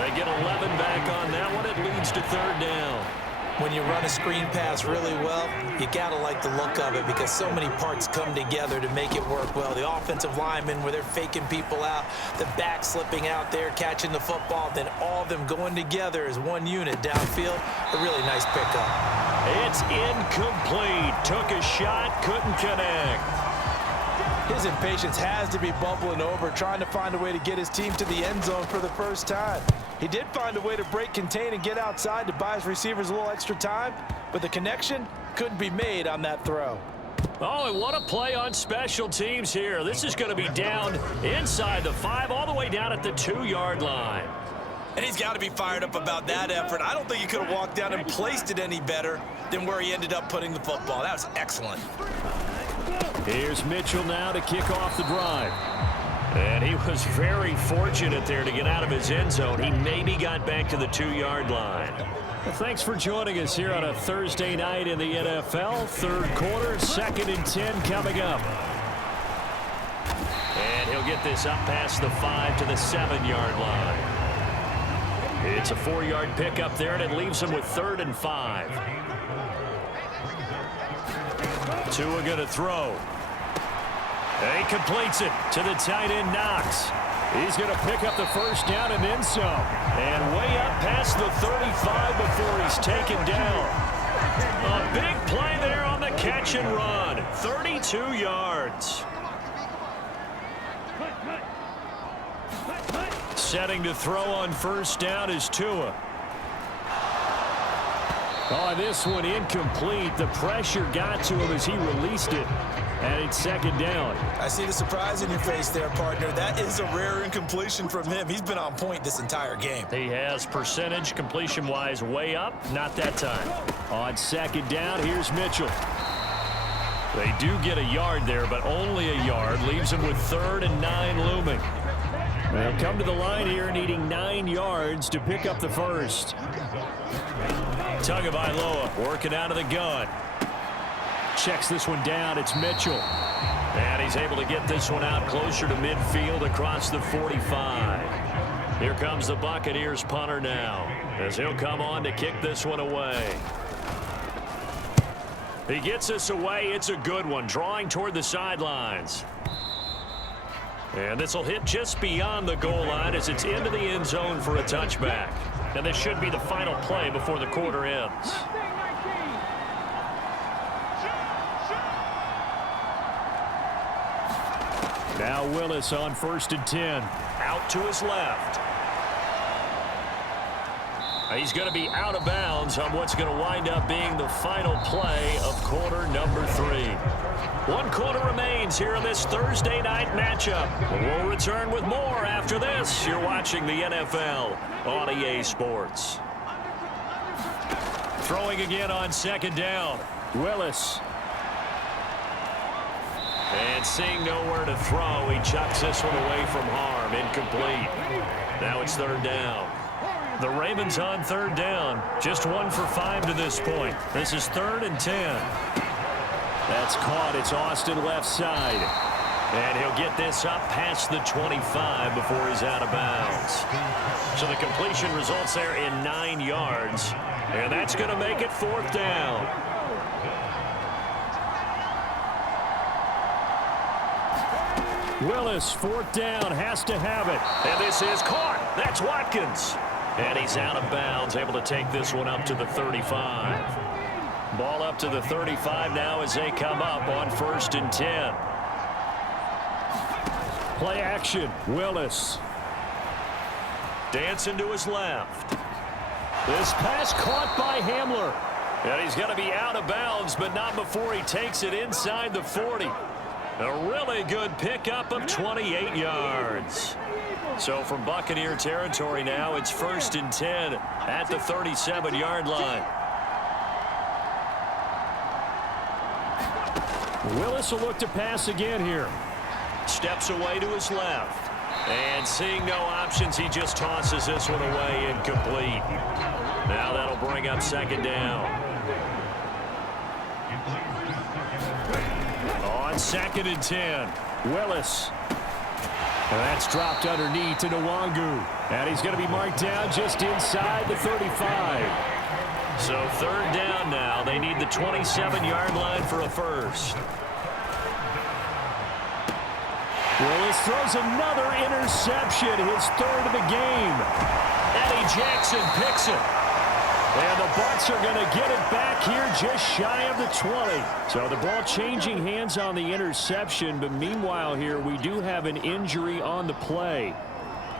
They get 11 back on that one. It leads to 3rd down. When you run a screen pass really well, you got to like the look of it because so many parts come together to make it work well. The offensive linemen where they're faking people out, the back slipping out there, catching the football, then all of them going together as one unit downfield. A really nice pickup. It's incomplete. Took a shot, couldn't connect. His impatience has to be bubbling over, trying to find a way to get his team to the end zone for the first time. He did find a way to break, contain, and get outside to buy his receivers a little extra time, but the connection couldn't be made on that throw. Oh, and what a play on special teams here. This is going to be down inside the 5, all the way down at the 2-yard line. And he's got to be fired up about that effort. I don't think he could have walked down and placed it any better than where he ended up putting the football. That was excellent. Here's Mitchell now to kick off the drive. And he was very fortunate there to get out of his end zone. He maybe got back to the 2-yard line. Well, thanks for joining us here on a Thursday night in the NFL. Third quarter, 2nd and 10 coming up. And he'll get this up past the 5 to the 7-yard line. It's a 4-yard pickup there, and it leaves him with 3rd and 5. Tua going to throw. And he completes it to the tight end, Knox. He's going to pick up the first down and then some. And way up past the 35 before he's taken down. A big play there on the catch and run. 32 yards. Setting to throw on first down is Tua. Oh, this one incomplete. The pressure got to him as he released it. And it's 2nd down. I see the surprise in your face there, partner. That is a rare incompletion from him. He's been on point this entire game. He has percentage completion-wise way up. Not that time. On 2nd down, here's Mitchell. They do get a yard there, but only a yard. Leaves him with 3rd and 9 looming. They'll come to the line here needing 9 yards to pick up the first. Tagovailoa working out of the gun. Checks this one down. It's Mitchell. And he's able to get this one out closer to midfield across the 45. Here comes the Buccaneers punter now as he'll come on to kick this one away. He gets this away. It's a good one. Drawing toward the sidelines. And this will hit just beyond the goal line as it's into the end zone for a touchback. And this should be the final play before the quarter ends. Now Willis on 1st and 10. Out to his left. He's going to be out of bounds on what's going to wind up being the final play of quarter number 3. 1 quarter remains here in this Thursday night matchup. We'll return with more after this. You're watching the NFL on EA Sports. Throwing again on 2nd down. Willis. And seeing nowhere to throw, he chucks this one away from harm. Incomplete. Now it's 3rd down. The Ravens on 3rd down. Just 1 for 5 to this point. This is 3rd and 10. That's caught. It's Austin left side. And he'll get this up past the 25 before he's out of bounds. So the completion results there in 9 yards. And that's going to make it 4th down. Willis, 4th down, has to have it. And this is caught. That's Watkins. And he's out of bounds, able to take this one up to the 35. Ball up to the 35 now as they come up on 1st and 10. Play action, Willis. Dancing to his left. This pass caught by Hamler. And he's going to be out of bounds, but not before he takes it inside the 40. A really good pickup of 28 yards. So from Buccaneer territory now, it's 1st and 10 at the 37-yard line. Willis will look to pass again here. Steps away to his left. And seeing no options, he just tosses this one away incomplete. Now that'll bring up 2nd down. On 2nd and 10, Willis. And that's dropped underneath to Nwangu. And he's going to be marked down just inside the 35. So third down now. They need the 27-yard line for a first. Willis throws another interception, his third of the game. Eddie Jackson picks it. And the Bucs are going to get it back here just shy of the 20. So the ball changing hands on the interception, but meanwhile here we do have an injury on the play.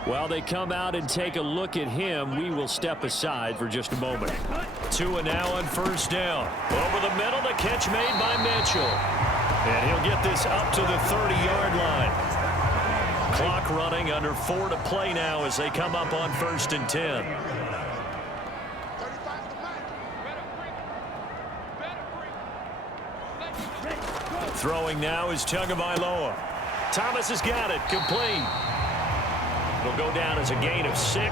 While they come out and take a look at him, we will step aside for just a moment. Tua now on first down. Over the middle, the catch made by Mitchell. And he'll get this up to the 30-yard line. Clock running, under 4 to play now as they come up on 1st and 10. Throwing now is Tagovailoa. Thomas has got it, complete. It'll go down as a gain of 6,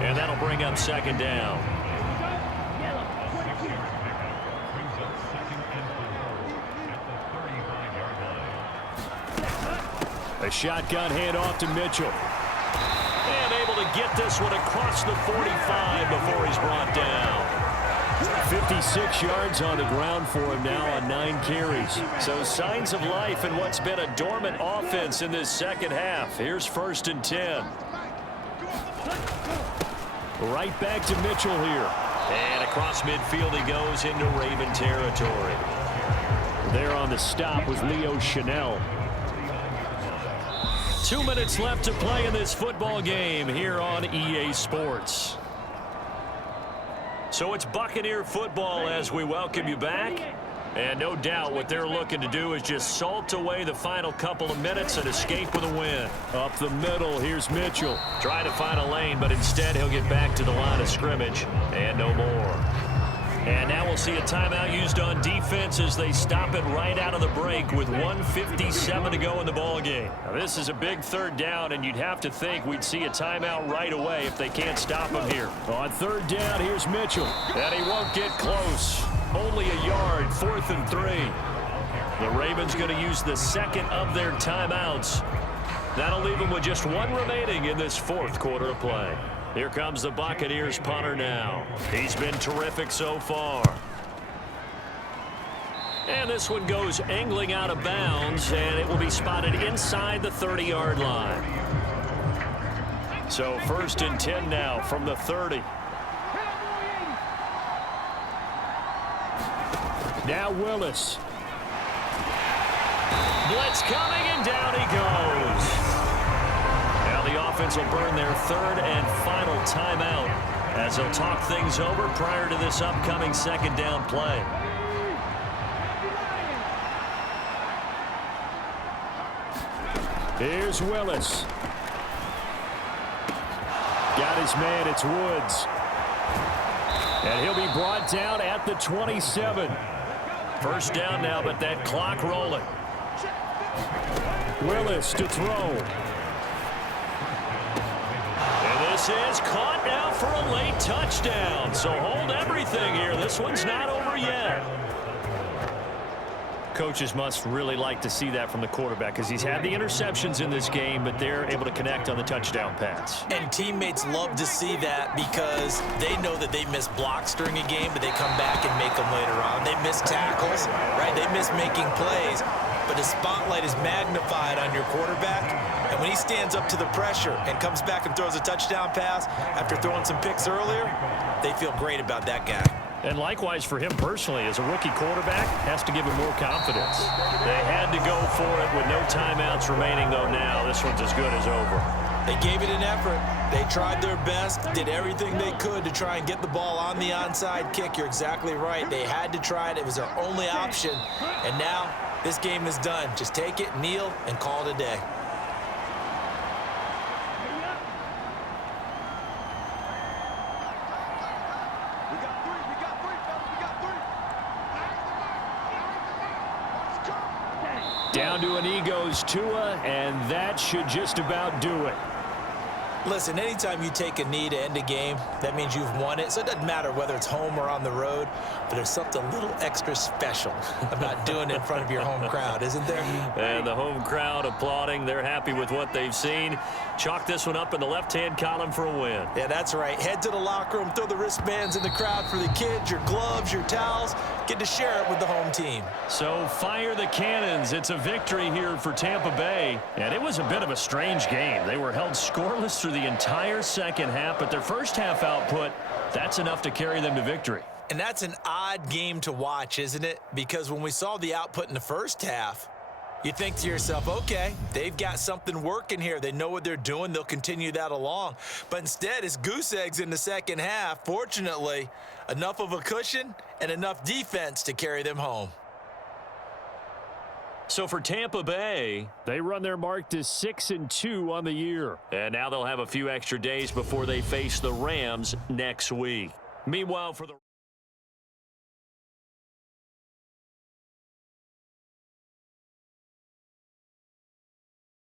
and that'll bring up 2nd down. A shotgun handoff to Mitchell. And able to get this one across the 45 before he's brought down. 56 yards on the ground for him now on 9 carries. So signs of life in what's been a dormant offense in this second half. Here's 1st and 10. Right back to Mitchell here. And across midfield he goes into Raven territory. There on the stop was Leo Chanel. 2 minutes left to play in this football game here on EA Sports. So it's Buccaneer football as we welcome you back. And no doubt what they're looking to do is just salt away the final couple of minutes and escape with a win. Up the middle, here's Mitchell. Trying to find a lane, but instead he'll get back to the line of scrimmage. And no more. And now we'll see a timeout used on defense as they stop it right out of the break with 1:57 to go in the ball game. Now, this is a big third down, and you'd have to think we'd see a timeout right away if they can't stop him here. On third down, here's Mitchell. And he won't get close. Only a yard, 4th and 3. The Ravens going to use the second of their timeouts. That'll leave them with just 1 remaining in this 4th quarter of play. Here comes the Buccaneers punter now. He's been terrific so far. And this one goes angling out of bounds, and it will be spotted inside the 30-yard line. So 1st and 10 now from the 30. Now Willis. Blitz coming, and down he goes. Now the offense will burn their 3rd and final timeout as they'll talk things over prior to this upcoming 2nd down play. Here's Willis. Got his man, it's Woods. And he'll be brought down at the 27. First down now, but that clock rolling. Willis to throw. And this is caught now for a late touchdown. So hold everything here. This one's not over yet. Coaches must really like to see that from the quarterback because he's had the interceptions in this game, but they're able to connect on the touchdown pass. And teammates love to see that because they know that they miss blocks during a game, but they come back and make them later on. They miss tackles, right? They miss making plays, but the spotlight is magnified on your quarterback. And when he stands up to the pressure and comes back and throws a touchdown pass after throwing some picks earlier, they feel great about that guy. And likewise for him personally, as a rookie quarterback, has to give him more confidence. They had to go for it with no timeouts remaining, though now. This one's as good as over. They gave it an effort. They tried their best, did everything they could to try and get the ball on the onside kick. You're exactly right. They had to try it. It was their only option. And now this game is done. Just take it, kneel, and call it a day. Down to an he goes Tua, and that should just about do it. Listen, anytime you take a knee to end a game, that means you've won it. So it doesn't matter whether it's home or on the road, but there's something a little extra special about doing it in front of your home crowd, isn't there? And the home crowd applauding. They're happy with what they've seen. Chalk this one up in the left-hand column for a win. Yeah, that's right. Head to the locker room, throw the wristbands in the crowd for the kids, your gloves, your towels. Get to share it with the home team. So fire the cannons. It's a victory here for Tampa Bay. And it was a bit of a strange game. They were held scoreless through the entire second half, but their first half output, that's enough to carry them to victory. And that's an odd game to watch, isn't it? Because when we saw the output in the first half, you think to yourself, okay, they've got something working here. They know what they're doing. They'll continue that along. But instead, it's goose eggs in the second half. Fortunately, enough of a cushion and enough defense to carry them home. So for Tampa Bay, They run their mark to 6-2 on the year. and now they'll have a few extra days before they face the Rams next week. Meanwhile, for the